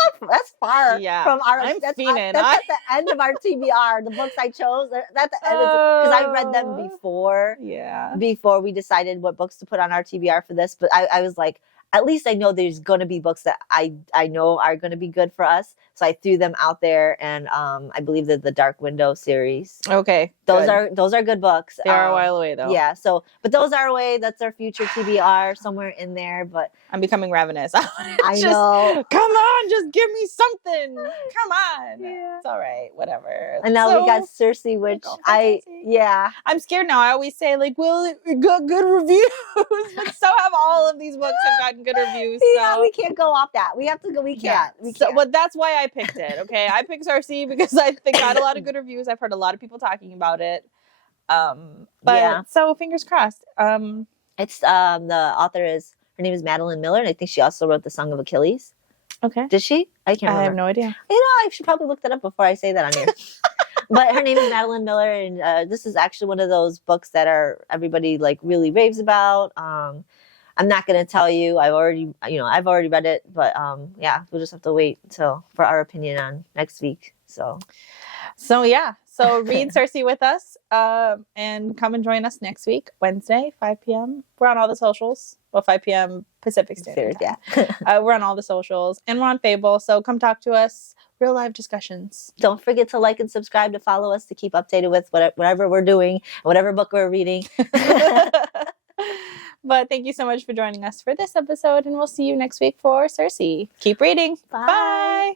far from our. I'm That's fiending. at the end of our TBR. The books I chose. That's the end because I read them before. Yeah. Before we decided what books to put on our TBR for this, but I was like, at least I know there's going to be books that I know are going to be good for us. So I threw them out there, and I believe that the Dark Window series. Okay. Those are good books. They are a while away though. Yeah. So, but those are away. That's our future TBR somewhere in there. But I'm becoming ravenous. I know. Come on, just give me something. Come on. Yeah. It's all right. Whatever. And now we got Circe, which I'm scared now. I always say like, well, it got good reviews, but so have all of these books have gotten good reviews. Yeah, so. we can't go off that. We have to go. We can't. Yeah. We can't. So, but that's why I picked it. Okay, I picked Circe because I think it got a lot of good reviews. I've heard a lot of people talking about it. But so fingers crossed. It's the author is, her name is Madeline Miller, and I think she also wrote The Song of Achilles. Okay. Did she? I can't remember. I have no idea. You know, I should probably look that up before I say that on here. But her name is Madeline Miller, and this is actually one of those books that everybody like really raves about. I'm not going to tell you. I've already read it, but yeah, we'll just have to wait for our opinion on next week. So read Circe with us, and come and join us next week, Wednesday, 5 p.m. We're on all the socials. Well, 5 p.m. Pacific Standard Time. Yeah. We're on all the socials, and we're on Fable. So come talk to us. Real live discussions. Don't forget to like and subscribe to follow us to keep updated with whatever we're doing, whatever book we're reading. But thank you so much for joining us for this episode, and we'll see you next week for Circe. Keep reading. Bye. Bye.